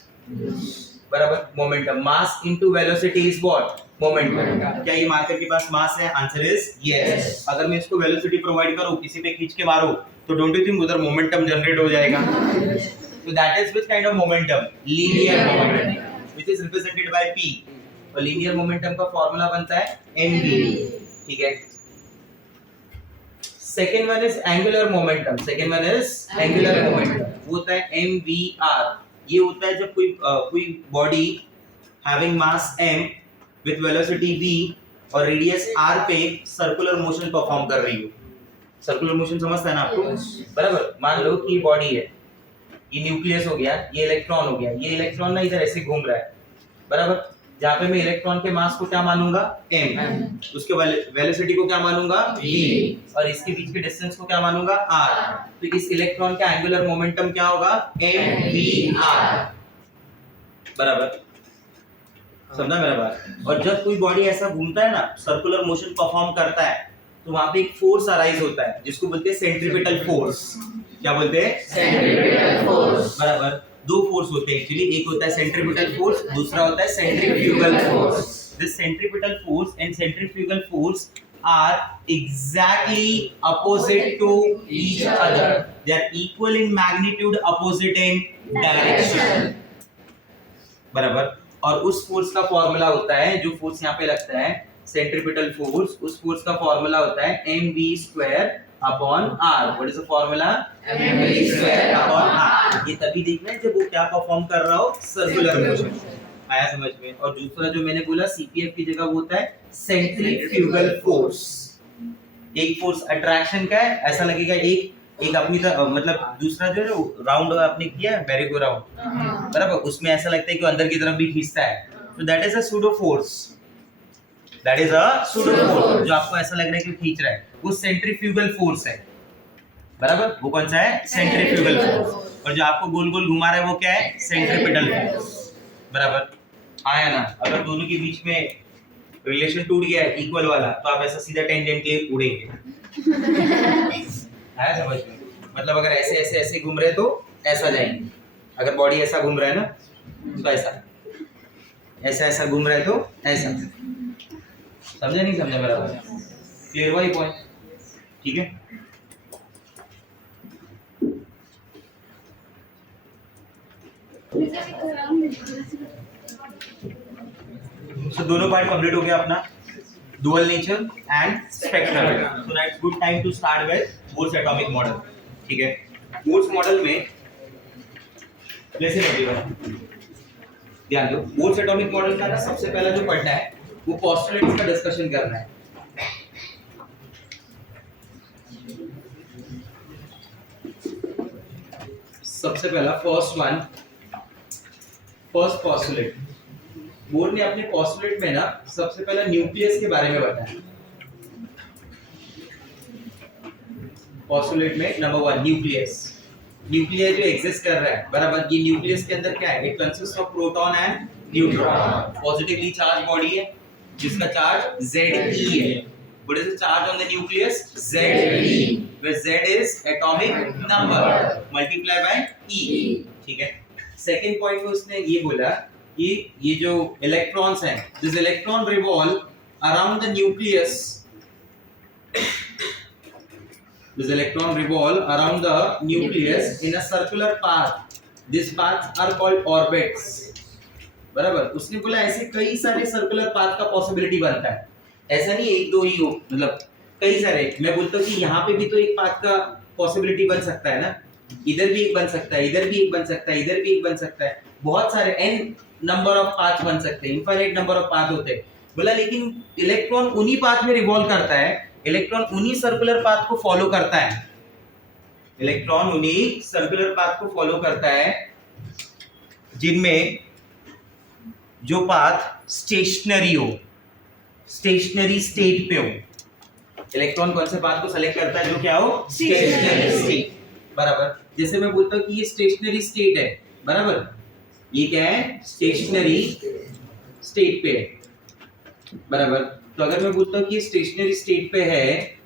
बराबर, momentum, mass into velocity is what, momentum. क्या ये मार्कर के पास मास है? Answer is yes. अगर मैं इसको वेलोसिटी प्रोवाइड करूं, किसी पे खींच के मारूं, तो डोंट यू थिंक उधर मोमेंटम जनरेट हो जाएगा? तो that is which kind of momentum, linear momentum, which is represented by p। और लीनियर मोमेंटम का फार्मूला बनता है mv। ठीक है, second one is angular momentum, second one is angular momentum, वो होता है mvr। ये होता है जब कोई body having mass m with velocity v और रेडियस r पे सर्कुलर मोशन परफॉर्म कर रही हो। सर्कुलर मोशन समझता है ना आपको? बराबर, मान लो कि बॉडी है, ये न्यूक्लियस हो गया, ये इलेक्ट्रॉन हो गया, ये इलेक्ट्रॉन ना इधर ऐसे घूम रहा है, बराबर, जहाँ पे मैं इलेक्ट्रॉन के मास को क्या मानूंगा, m, उसके वेलोसिटी को क्या मानूंगा, v, और इसके बीच के डिस्टेंस को क्या मानूंगा, r। तो इस इलेक्ट्रॉन का एंगुलर मोमेंटम क्या होगा, mvr, बराबर, समझा मेरा बात? और जब कोई बॉडी ऐसा घूमता है ना, सर्कुलर मोशन परफॉर्म करता है, तो वहां पे एक फोर्स अराइज होता है जिसको बोलते हैं सेंट्रीपिटल फोर्स। क्या बोलते हैं? Centripetal force. बराबर, दो फोर्स होते हैं एक्चुअली, एक होता है सेंट्रीपिटल फोर्स, दूसरा होता है centrifugal force. This centripetal force and centrifugal force are exactly opposite to each other. They are equal in magnitude, opposite in direction. बराबर, और उस फोर्स का फॉर्मूला होता है, जो फोर्स यहाँ पे लगता है सेंट्रीपिटल फोर्स, उस फोर्स का फॉर्मूला होता है mv² upon r। What is the formula? mv² upon r। ये तभी देखना है जब वो क्या परफॉर्म कर रहा हो, सर्कुलर मोशन। आया समझ में? और दूसरा जो मैंने बोला cpf की जगह वो होता है सेंट्रीफ्यूगल फोर्स। एक फोर्स अट्रैक्शन का है, ऐसा लगेगा एक अपनी मतलब दूसरा जो है राउंड आपने किया है मैरी गो राउंड, बराबर, उसमें ऐसा लगता है कि अंदर की तरफ भी खींचता है, तो that is a pseudo force. That is a pseudo force, जो आपको ऐसा लग रहा है कि खींच रहा है, वो सेंट्रीफ्यूगल फोर्स है, बराबर। वो कौन सा है? Centrifugal force. और जो आपको गोल गोल घुमा रहा है वो क्या है? सेंट्रीपिटल फोर्स, बराबर। आया ना? अगर दोनों के बीच में रिलेशन टूट गया है इक्वल वाला, तो आप ऐसा सीधा टेंजेंट के उड़ेंगे। आया समझ में? मतलब अगर ऐसे ऐसे ऐसे घूम रहे तो ऐसा जाएंगे, अगर बॉडी ऐसा घूम रहा है ना तो ऐसा ऐसा घूम रहा है तो ऐसा। समझा नहीं समझा मेरा बात? क्लियर हुआ ये पॉइंट? ठीक है, तो दोनों पार्ट कंप्लीट हो गया अपना, dual nature and spectral. So now it's good time to start with Bohr's atomic model. ठीक है, Bohr's model में लेसन ध्यान दो, Bohr's atomic model का ना सबसे पहला जो पढ़ना है वो पोस्टुलेट्स का डिस्कशन करना है। सबसे पहला फर्स्ट पोस्टुलेट, बोर ने अपने पोस्टुलेट में ना सबसे पहला न्यूक्लियस के बारे में बताया। पोस्टुलेट में नंबर 1 न्यूक्लियस जो एग्जिस्ट कर रहा है, बराबर। ये न्यूक्लियस के अंदर क्या है? It consist of proton and neutron. Positively charge body है जिसका चार्ज Ze है। What is the charge on the nucleus? Ze, where Z is atomic number multiply by E। ठीक है, सेकंड पॉइंट में उसने ये बोला कि ये जो इलेक्ट्रॉन्स हैं, this electron revolve around the nucleus, this electron revolve around the nucleus in a circular path, this paths are called orbits, बराबर। उसने बोला ऐसे कई सारे सर्कुलर पाथ का पॉसिबिलिटी बनता है, ऐसा नहीं एक दो ही हो, मतलब कई सारे। मैं बोलता हूँ कि यहाँ पे भी तो एक पाथ का पॉसिबिलिटी बन सकता है ना, इधर भी एक बन सकता है, इधर भी एक बन सकता है, इधर भी एक बन सकता है, बहुत सारे n नंबर ऑफ पाथ बन सकते हैं, इनफाइनाइट नंबर ऑफ पाथ होते हैं। बोला लेकिन इलेक्ट्रॉन उन्हीं पाथ में रिवॉल्व करता है, इलेक्ट्रॉन उन्हीं सर्कुलर पाथ को फॉलो करता है, इलेक्ट्रॉन उन्हीं सर्कुलर पाथ को फॉलो करता है जिनमें जो पाथ स्टेशनरी हो, स्टेशनरी स्टेट पे हो। इलेक्ट्रॉन कौन से पाथ को सेलेक्ट करता है? जो क्या हो? Stationery state. बराबर। जैसे मैं बोलता हूँ कि ये स्टेशनरी स्टेट है, बराबर, ये क्या है? स्टेशनरी स्टेट पे है, बराबर। तो अगर मैं बोलता हूँ कि स्टेशनरी स्टेट पे है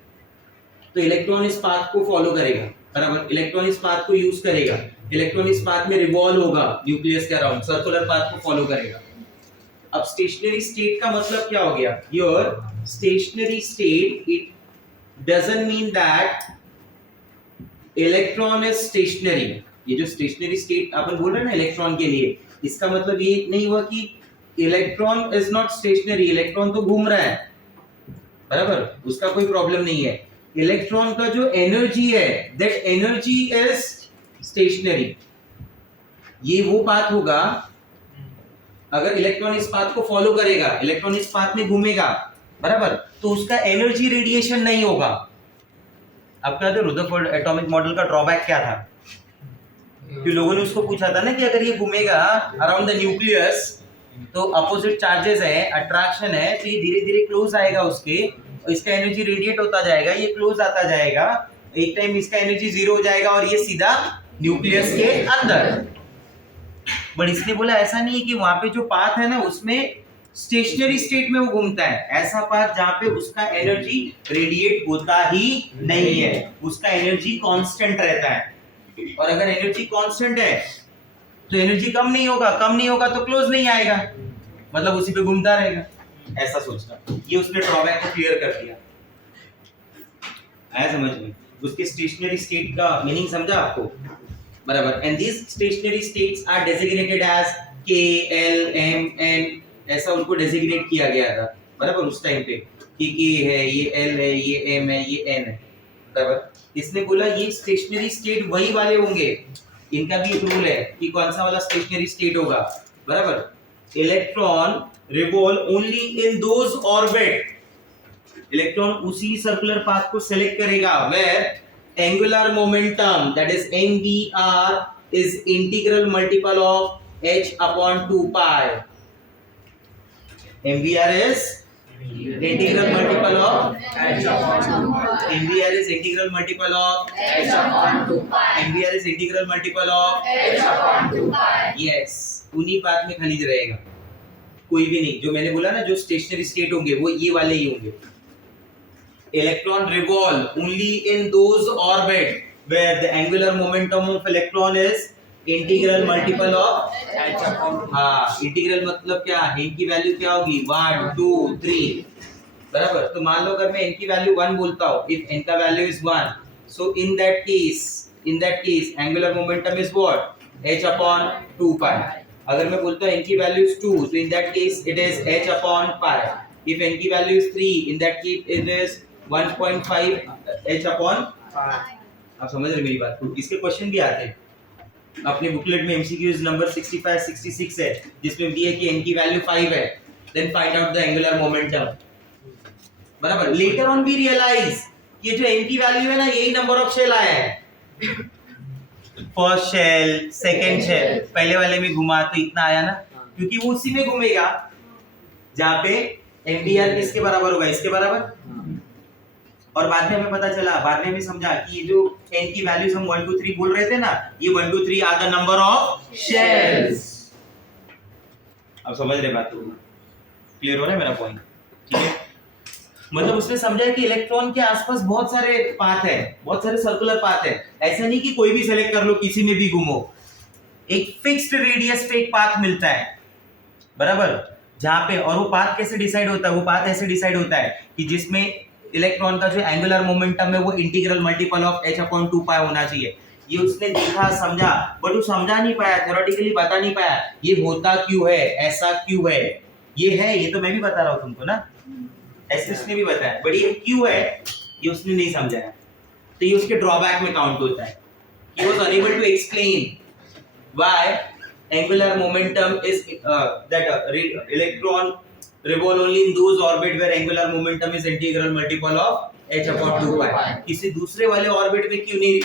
तो इलेक्ट्रॉन इस पाथ को फॉलो करेगा, बराबर। इलेक्ट्रॉन इस पाथ को यूज करेगा, इलेक्ट्रॉन इस पाथ में रिवॉल्व होगा न्यूक्लियस के अराउंड, सर्कुलर पाथ को फॉलो करेगा। अब स्टेशनरी स्टेट का मतलब क्या हो गया? Your stationery state, it doesn't mean that electron is stationary. ये जो स्टेशनरी स्टेट अपन बोल रहे हैं ना इलेक्ट्रॉन के लिए, इसका मतलब ये नहीं हुआ कि electron is not stationary, electron तो घूम रहा है, बराबर, उसका कोई प्रॉब्लम नहीं है। इलेक्ट्रॉन का जो एनर्जी है, दैट एनर्जी इज स्टेशनरी। ये वो पाथ होगा, अगर इलेक्ट्रॉन इस पाथ को फॉलो करेगा, इलेक्ट्रॉन इस पाथ में घूमेगा, बराबर, तो उसका एनर्जी रेडिएशन नहीं होगा। आपका जो रुदरफोर्ड एटॉमिक मॉडल का ड्रॉबैक क्या था? कि लोगों ने उसको पूछा था ना कि अगर ये घूमेगा अराउंड द न्यूक्लियस तो अपोजिट चार्जेस है, अट्रैक्शन है, तो ये धीरे धीरे क्लोज आएगा उसके, इसका एनर्जी रेडिएट होता जाएगा, ये क्लोज आता जाएगा, एक टाइम इसका एनर्जी जीरो हो जाएगा और ये सीधा न्यूक्लियस के अंदर। बट इसने बोला ऐसा नहीं है कि वहां पे जो पाथ है ना उसमें स्टेशनरी स्टेट में वो घूमता है, ऐसा पाथ जहां पे उसका एनर्जी रेडिएट होता ही नहीं है, उसका एनर्जी कांस्टेंट रहता है। और अगर एनर्जी कांस्टेंट है तो एनर्जी कम नहीं होगा तो क्लोज नहीं आएगा, मतलब उसी पे घूमता रहेगा, ऐसा सोचना। ये उसने ड्रॉबैक को क्लियर कर दिया, आया समझ में? उसके स्टेशनरी स्टेट का मीनिंग समझा आपको, बराबर। And this stationary states are designated as K, L, M, N, ऐसा उनको डेजिग्नेट किया गया था, बराबर, उस टाइम पे कि के है, ये एल है, ये एम है, ये एन है, बराबर। इसने बोला ये स्टेशनरी स्टेट वही वाले होंगे, इनका भी एक रूल है कि कौन सा वाला स्टेशनरी स्टेट होगा, बराबर। Electron revolve only in those orbit, electron उसी सर्कुलर पाथ को सेलेक्ट करेगा where angular momentum that is mvr is integral multiple of h upon 2 pi. mvr is integral multiple of mvr is integral multiple of h upon 2 pi. mvr is integral multiple of h upon 2 pi. yes, उन्हीं path में खाली रहेगा, कोई भी नहीं। जो मैंने बोला ना जो स्टेशनरी स्टेट होंगे वो ये वाले ही होंगे। Electron revolve only in those orbit where the angular momentum of electron is integral multiple of h upon 2 pi. हाँ, इंटीग्रल मतलब क्या? n की वैल्यू क्या होगी? 1 2 3, बराबर। तो मान लो अगर मैं n की वैल्यू 1 बोलता हूँ, इफ n का value is 1, so in that case angular momentum is what? h upon 2 पाई। अगर मैं बोलता हूँ n की value is 2, so in that case it is h upon pi. If n की value is 3, in that case it is 1.5 h upon pi. आप समझ रहे मेरी बात को? इसके क्वेश्चन भी आते हैं अपने बुकलेट में, एमसीक्यूज नंबर 65 66 है जिसमें दिया है कि n की वैल्यू 5 है, then find out the angular momentum, बराबर। लेटर ऑन वी रियलाइज ये जो n की वैल्यू है ना यही नंबर ऑफ शेल आया है, फर्स्ट शेल, सेकंड शेल, पहले वाले में घुमा तो इतना आया ना, क्योंकि वो उसी में घूमेगा जहाँ पे MVR किसके बराबर होगा? इसके बराबर। और बाद में हमें पता चला, बाद में हमें समझा कि ये जो n की वैल्यूज हम 1 2 3 बोल रहे थे ना, ये 1 2 3 are the number of shells. अब समझ रहे बात? क्लियर हो रहा है मेरा पॉइंट? ठीक है, मतलब उसने समझा कि इलेक्ट्रॉन के आसपास बहुत सारे पाथ है, बहुत सारे सर्कुलर पाथ है, ऐसा नहीं कि कोई भी सेलेक्ट कर लो, किसी में भी घूमो, एक फिक्स्ड रेडियस पे एक पाथ मिलता है, बराबर, जहां पे। और वो पाथ कैसे डिसाइड होता है? वो पाथ ऐसे डिसाइड होता है कि जिसमें इलेक्ट्रॉन का जो एंगुलर मोमेंटम है वो integral multiple of h upon 2 पाई होना चाहिए। ये उसने देखा, समझा, बट वो समझा नहीं पाया, थ्योरेटिकली बता नहीं पाया ये होता क्यों है, ऐसा क्यों है, ये है, ये तो मैं भी बता रहा हूँ तुमको ना, ऐसे उसने भी बताया, बट ये क्यों है ये उसने नहीं समझाया, तो ये उसके ड्रॉबैक में काउंट होता है। He was unable to explain why angular momentum is electron revolve only in those orbit where angular momentum is integral multiple of h upon 2 pi. किसी दूसरे वाले ऑर्बिट में क्यों नहीं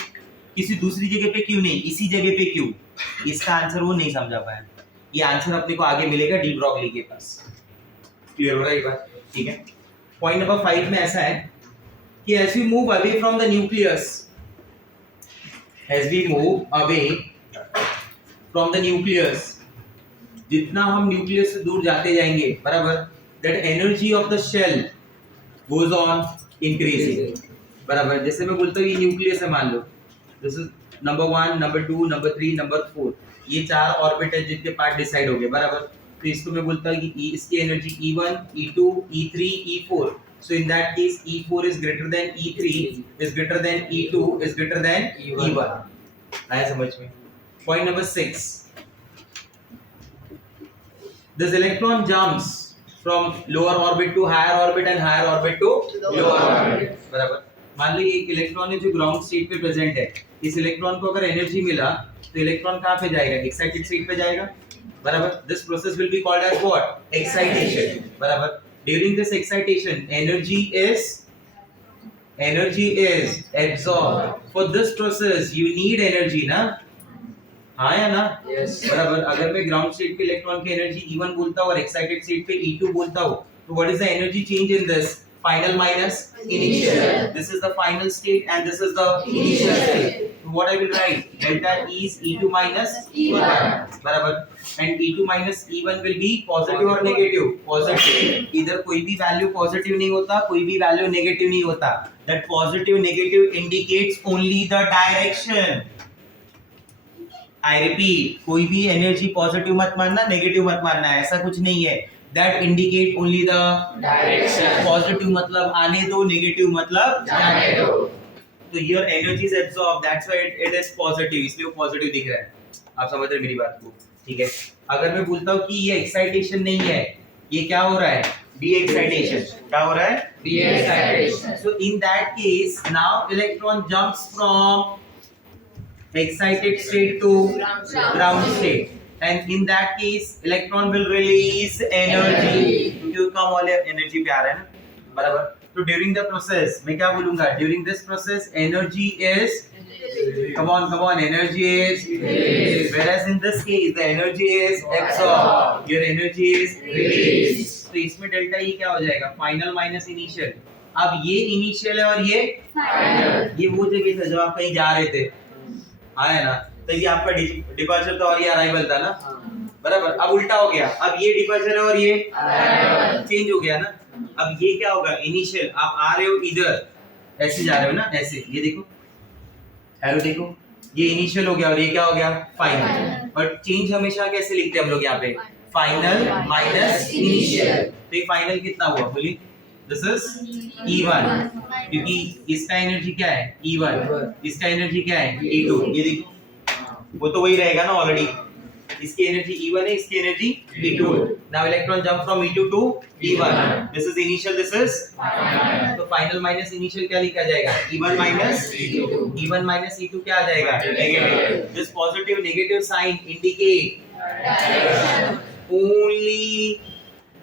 किसी दूसरी जगह पे क्यों नहीं, इसी जगह पे क्यों? इसका आंसर वो नहीं समझा पाया। ये आंसर अपने को आगे मिलेगा डी ब्रॉगली के पास। क्लियर हो रहा है ये बात? ठीक है। पॉइंट नंबर 5 में ऐसा है कि as we move away from the nucleus, as we move away from the nucleus, जितना हम न्यूक्लियस से दूर जाते जाएंगे, बराबर, that energy of the shell goes on increasing, बराबर। जैसे मैं बोलता हूँ ये न्यूक्लियस है, मान लो this is number 1, number 2, number 3, number 4, ये 4 ऑर्बिट है जिनके पार्ट डिसाइड हो गए, बराबर। तो इसको मैं बोलता हूँ कि इसकी energy E1, E2, E3, E4। So in that case E4 is greater than E3 is greater than E2 is greater than E1। आया समझ में? Point number 6, this electron jumps from lower orbit to higher orbit and higher orbit to lower orbit, बराबर। मान लो ये एक electron है जो ground state पे प्रेजेंट है, इस इलेक्ट्रॉन को अगर एनर्जी मिला तो इलेक्ट्रॉन कहाँ पे जाएगा? एक्साइटेड स्टेट पे जाएगा, बराबर। This process will be called as what? Excitation, बराबर। During this excitation energy is absorbed. For this process you need energy ना, हाँ या ना? Yes. बराबर। अगर मैं ग्राउंड स्टेट पे इलेक्ट्रॉन की एनर्जी E1 बोलता हूँ और एक्साइटेड स्टेट पे E2 बोलता हूँ, तो what is the energy change in this? Final minus initial. This is the final state and this is the initial state. So what I will write? Delta E is E2 minus E1. बराबर। And E2 minus E1 will be positive or negative? Positive. इधर कोई भी value positive नहीं होता, कोई भी value negative नहीं होता। That positive negative indicates only the direction. I repeat, कोई भी एनर्जी पॉजिटिव मत मानना, नेगेटिव मत मानना, ऐसा कुछ नहीं है। That indicate only the Direction. Positive मतलब आने दो, नेगेटिव मतलब जाने दो। तो your energy is absorbed, that's why it is positive, इसलिए वो पॉजिटिव दिख रहा है। आप समझ रहे हैं मेरी बात को? ठीक है। अगर मैं बोलता हूँ कि ये एक्साइटेशन नहीं है, ये क्या हो रहा है? D excitation. क्या हो रहा है? D excitation. So in that case, now electron jumps from excited state to ground state. And in that case, electron will release energy. क्यों कम वाले एनर्जी पे आ रहा है ना, बराबर। तो during the process, मैं क्या बोलूँगा? During this process, energy is, come on, energy is, whereas in this case, the energy is absorbed. Your energy is released. तो इसमें डेल्टा E क्या हो जाएगा? Final minus initial। अब ये इनिशियल है और ये फाइनल। ये वो जगह था जब आप कहीं जा रहे थे, आया ना? तो ये आपका डिपार्चर था और ये अराइवल था ना, बराबर। अब उल्टा हो गया, अब ये डिपार्चर है और ये चेंज हो गया ना। अब ये क्या होगा? इनिशियल। आप आ रहे हो इधर, ऐसे जा रहे हो ना, ऐसे, ये देखो, एरो देखो, ये इनिशियल हो गया और ये क्या हो गया? फाइनल। बट चेंज हमेशा कैसे लिखते हैं हम लोग यहाँ पे? Final minus initial. तो ये फाइनल कितना हुआ बोलिए? दिस इज E1, क्योंकि इसका एनर्जी क्या है? E1, इसका एनर्जी क्या है? E2। ये देखो, वो तो वही रहेगा ना ऑलरेडी। इसकी एनर्जी E1 है, इसकी energy E2। Now electron jump from E2 to E1। This is initial, this is final. तो फाइनल माइनस इनिशियल क्या लिखा जाएगा? E1 minus E1 minus E2 क्या आ जाएगा? Negative. This positive negative sign indicate only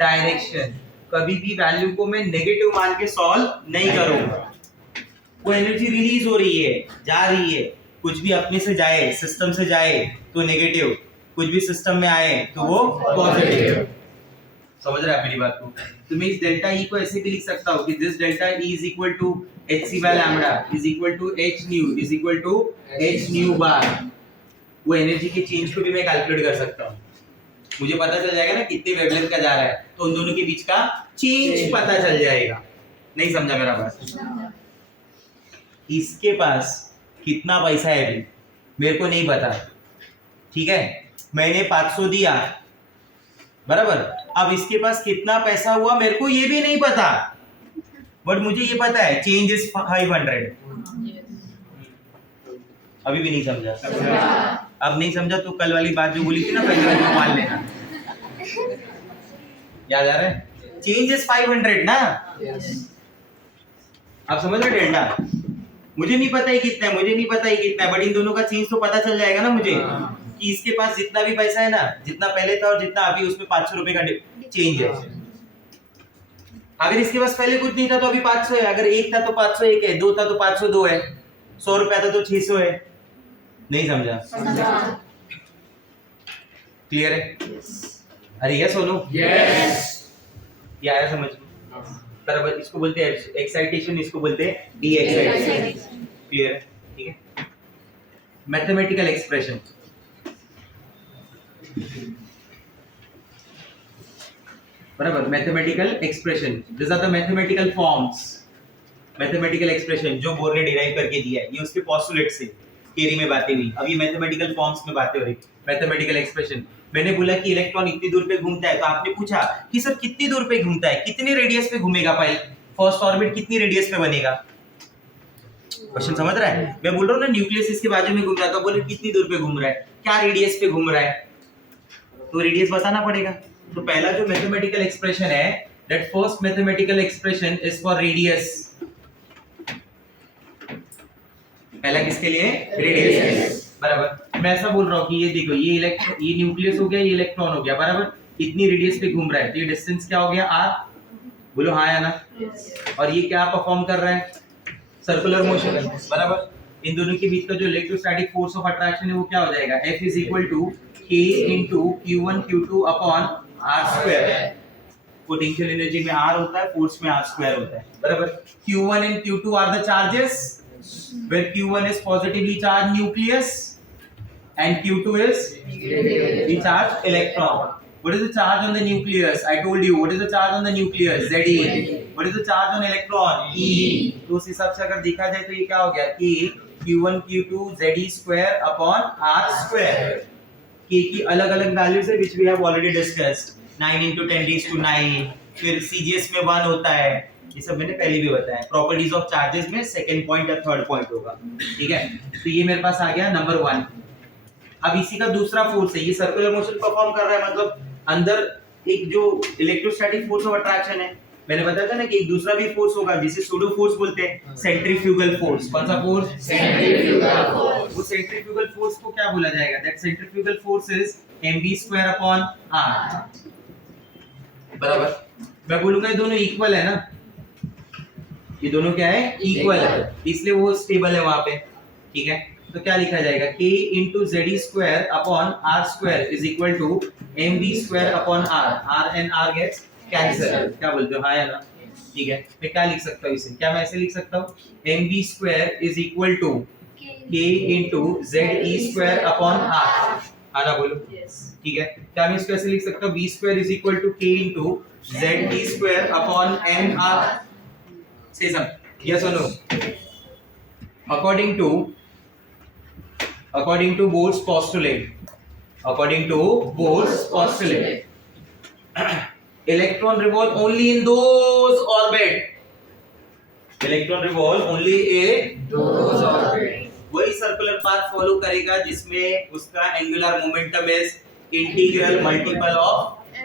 direction. कभी भी value को मैं नेगेटिव मान के सॉल्व नहीं करूंगा। वो एनर्जी रिलीज हो रही है, जा रही है, कुछ भी अपने से जाए, सिस्टम से जाए तो नेगेटिव, कुछ भी सिस्टम में आए तो वो पॉजिटिव। समझ रहे हैं आप मेरी बात को? तो मैं इस डेल्टा E को ऐसे भी लिख सकता हूँ कि this delta E is equal to hc by lambda is equal to h nu is equal to h nu bar. वो एनर्जी के चेंज को भी मैं कैलकुलेट कर सकता हूँ। मुझे पता चल जाएगा ना कितने वेवलेंथ का जा रहा है, तो उन दोनों के बीच का चेंज पता चल जाएगा। नहीं समझा मेरा बात? इसके पास कितना पैसा है अभी मेरे को नहीं पता, ठीक है? मैंने 500 दिया, बराबर। अब इसके पास कितना पैसा हुआ मेरे को ये भी नहीं पता, बट मुझे ये पता है चेंज इज 500। अभी भी नहीं समझा? अब नहीं समझा तो कल वाली बात जो बोली थी ना, पहले वाली मान लेना। याद आ रहा है? चेंज इज 500 ना। आप समझ रहे? डेल्टा मुझे नहीं पता है कितना है, मुझे नहीं पता है कितना है, बट इन दोनों का चेंज तो पता चल जाएगा ना मुझे कि इसके पास जितना भी पैसा है ना, जितना पहले था और जितना अभी, उसमें 500 रुपए का चेंज है। अगर इसके पास पहले कुछ नहीं था तो अभी 500 है, अगर 1 था तो 501 है, 2 था तो 502 है, 100 रुपया था तो 600 है। नहीं समझा? क्लियर है? अरे यस बोलो। Yes. ये आया समझ में? बराबर, इसको बोलते हैं एक्साइटेशन, इसको बोलते हैं डी एक्साइटेशन। क्लियर है? ठीक है। मैथमेटिकल एक्सप्रेशन, बराबर, mathematical expression, this are the mathematical forms. Mathematical expression जो बोर ने डिराइव करके दिया है, ये उसके पोस्टुलेट से थियरी में बातें हुई, अब ये मैथमेटिकल फॉर्म्स में बातें हो रही। मैथमेटिकल एक्सप्रेशन, मैंने बोला कि इलेक्ट्रॉन इतनी दूर पे घूमता है, तो आपने पूछा कि सर कितनी दूर पे घूमता है, कितने रेडियस पे घूमेगा, पहले फर्स्ट ऑर्बिट कितनी रेडियस पे बनेगा? क्वेश्चन समझ रहा है? मैं बोल रहा हूँ ना, न्यूक्लियस इसके बाजू में घूम रहा है, तो बोले कितनी दूर पे घूम रहा है, क्या रेडियस पे घूम रहा है, तो रेडियस बताना पड़ेगा। तो पहला जो मैथमेटिकल एक्सप्रेशन है, that first mathematical expression is for radius. पहला किसके लिए? रेडियस। बराबर, मैं ऐसा बोल रहा हूँ कि ये देखो, ये इलेक्ट्रॉन, ये न्यूक्लियस हो गया, ये इलेक्ट्रॉन हो गया, बराबर, इतनी रेडियस पे घूम रहा है, तो ये डिस्टेंस क्या हो गया? आर। बोलो हाँ या ना? और ये क्या परफॉर्म कर रहा है? सर्कुलर मोशन, बराबर। इन दोनों के बीच का जो इलेक्ट्रोस्टैटिक फोर्स ऑफ अट्रैक्शन है वो क्या हो जाएगा? F is equal to K into Q1 Q2 upon R square। Potential energy में R होता है, फोर्स में R square होता है, बराबर। Q1 and Q2 are the charges, where Q1 is positively charged nucleus and Q2 is the charged electron. What is the charge on the nucleus? I told you. What is the charge on the nucleus? Ze. What is the charge on electron? E. तो उस हिसाब से अगर देखा जाए तो ये क्या हो गया कि Q1 Q2 Ze square upon R square। K की अलग-अलग वैल्यूज है which we have already discussed। 9 into 10 raised to 9, फिर CGS में 1 होता है, ये सब मैंने पहले भी बताया। प्रॉपर्टीज ऑफ चार्जेस में सेकंड पॉइंट या थर्ड पॉइंट होगा, ठीक है। तो ये मेरे पास आ गया नंबर 1। अब इसी का दूसरा फोर्स है, ये सर्कुलर मोशन परफॉर्म कर रहा है, मतलब अंदर एक जो इलेक्ट्रोस्टैटिक फोर्स ऑफ अट्रैक्शन है, मैंने बताया था ना कि एक दूसरा भी फोर्स होगा जिसे सूडो फोर्स बोलते हैं, सेंट्रीफ्यूगल फोर्स। कौन सा फोर्स? Centrifugal force. वो सेंट्रीफ्यूगल फोर्स को क्या बोला जाएगा? That centrifugal force is mv² upon r, बराबर। मैं बोलूंगा ये दोनों इक्वल है ना, ये दोनों क्या है? इक्वल है, इसलिए वो स्टेबल है वहां पे, ठीक है। तो क्या लिखा जाएगा? K into Ze square upon R square is equal to mv square upon r। R and R gets cancel। क्या बोलते हो? हाँ या ना? ठीक है। मैं क्या लिख सकता हूँ इसे? क्या मैं ऐसे लिख सकता हूँ? mv square is equal to K into Ze square upon R। हाँ ना बोलो? ठीक है। क्या मैं इसको ऐसे लिख सकता हूँ? v square is equal to K into Ze square upon mr। Say some yes or no? According to Bohr's postulate, electron revolve only in those orbit। Electron revolve only in Those orbit. वही circular path follow करेगा जिसमें उसका angular momentum is integral multiple of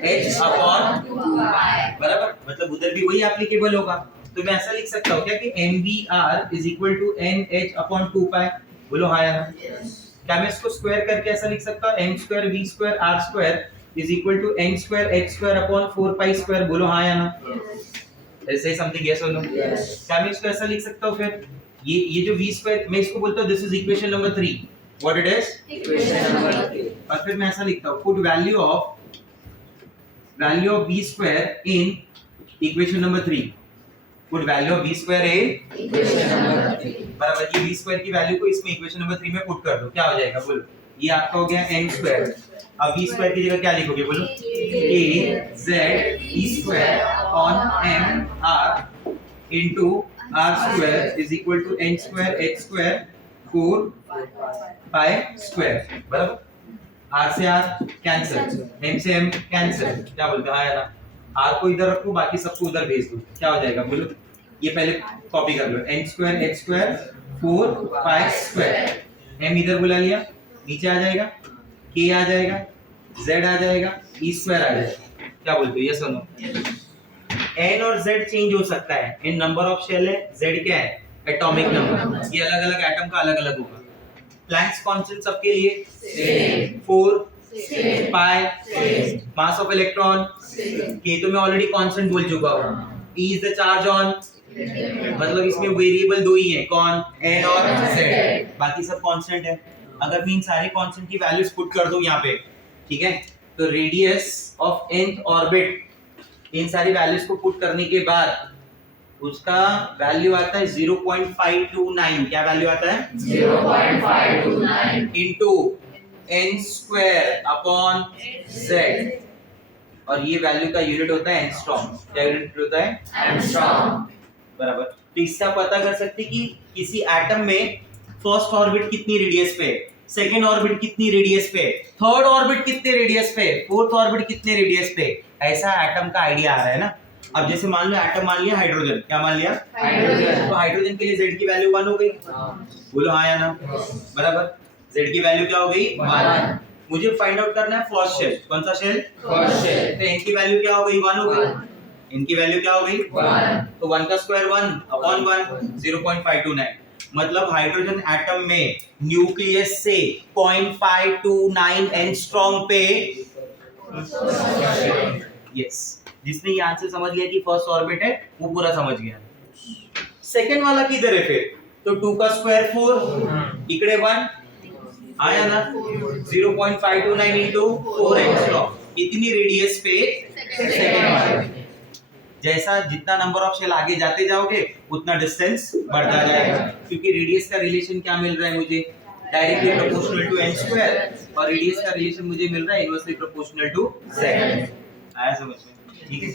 h upon 2π। बराबर, मतलब उधर भी वही applicable होगा। तो मैं ऐसा लिख सकता हूँ क्या कि mvr is equal to nh upon 2π। बोलो हाँ या ना? क्या मैं इसको स्क्वायर करके ऐसा लिख सकता हूँ m square v square r square is equal to n square h square upon 4π square. बोलो हाँ या ना? ऐसे समथिंग यस और नो? क्या मैं इसको ऐसा लिख सकता हूँ फिर? ये जो v स्क्वायर, मैं इसको बोलता हूँ this is equation number 3। What it is? Equation number 3. और फिर मैं ऐसा लिखता हूँ put value of v square in equation number 3। Put value of v square in Equation number 3. बराबर, ये v स्क्वायर की वैल्यू को इसमें इक्वेशन नंबर 3 में पुट कर दो, क्या हो जाएगा? बोलो, ये आपका हो गया n स्क्वायर। अब v स्क्वायर की जगह क्या लिखोगे? बोलो, a z e square upon m r into r square is equal to n square h square 4π square. बराबर, r से r कैंसिल, m से m कैंसिल। क्या बोलते हैं? हाँ या ना? r को इधर रखो, बाकी सबको उधर भेज दो, क्या हो जाएगा? बोलो, ये पहले कॉपी कर लो, n square h square 4π square. m इधर बुला लिया, नीचे आ जाएगा, k आ जाएगा, z आ जाएगा, e स्क्वायर आ जाएगा। क्या बोलते हो? ये सुनो, n और z चेंज हो सकता है, n नंबर ऑफ शेल है, z क्या है? Atomic number. ये अलग अलग एटम का अलग अलग होगा। प्लैंक्स कांस्टेंट सबके लिए Same. 4 Same. Pi, Same. Mass of electron Same. k तो मैं ऑलरेडी कांस्टेंट बोल चुका हूँ। e is the charge on, मतलब इसमें वेरिएबल दो ही है, कौन? n और z, बाकी सब कांस्टेंट है। अगर मैं इन सारे कांस्टेंट की वैल्यूज पुट कर दूं यहाँ पे, ठीक है, तो radius of nth orbit in सारी वैल्यूज को पुट करने के बाद उसका वैल्यू आता है 0.529। क्या वैल्यू आता है? 0.529 into n square upon z, और ये वैल्यू का यूनिट होता है एंगस्ट्रॉम। क्या यूनिट होता है? एंगस्ट्रॉम। बराबर। तो इससे आप पता कर सकते कि किसी एटम में फर्स्ट ऑर्बिट कितनी रेडियस पे, सेकेंड ऑर्बिट कितनी रेडियस पे, थर्ड ऑर्बिट कितने रेडियस पे, फोर्थ ऑर्बिट कितने रेडियस पे, ऐसा एटम का आइडिया आ रहा है ना। अब जैसे मान लो एटम मान लिया हाइड्रोजन, क्या मान लिया? हाइड्रोजन। तो हाइड्रोजन के लिए z की वैल्यू 1 हो गई। बोलो हाँ या ना? बराबर। z की वैल्यू क्या हो गई? 1। मुझे फाइंड आउट करना है फर्स्ट शेल। कौन सा शेल? First shell. तो n की वैल्यू क्या हो गई? 1 हो गई। n की वैल्यू क्या हो गई? 1। तो 1 का स्क्वायर 1 अपॉन 1, 0.529। मतलब हाइड्रोजन एटम में न्यूक्लियस से 0.529 एंगस्ट्रॉम पे, यस, जिसने ये आंसर समझ लिया कि फर्स्ट ऑर्बिट है वो पूरा समझ गया। सेकंड वाला किधर है फिर? तो 2 का स्क्वायर 4, इकडे 1 आया ना, 0.529 into 4 एंगस्ट्रॉम, इतनी रेडियस पे सेकंड ऑर्बिट। जैसा जितना नंबर ऑफ शेल आगे जाते जाओगे उतना डिस्टेंस बढ़ता जाएगा, क्योंकि रेडियस का रिलेशन क्या मिल रहा है मुझे? Directly proportional to n square, और रेडियस का रिलेशन मुझे मिल रहा है इनवर्सली प्रोपोर्शनल टू z। आया समझ में? ठीक है।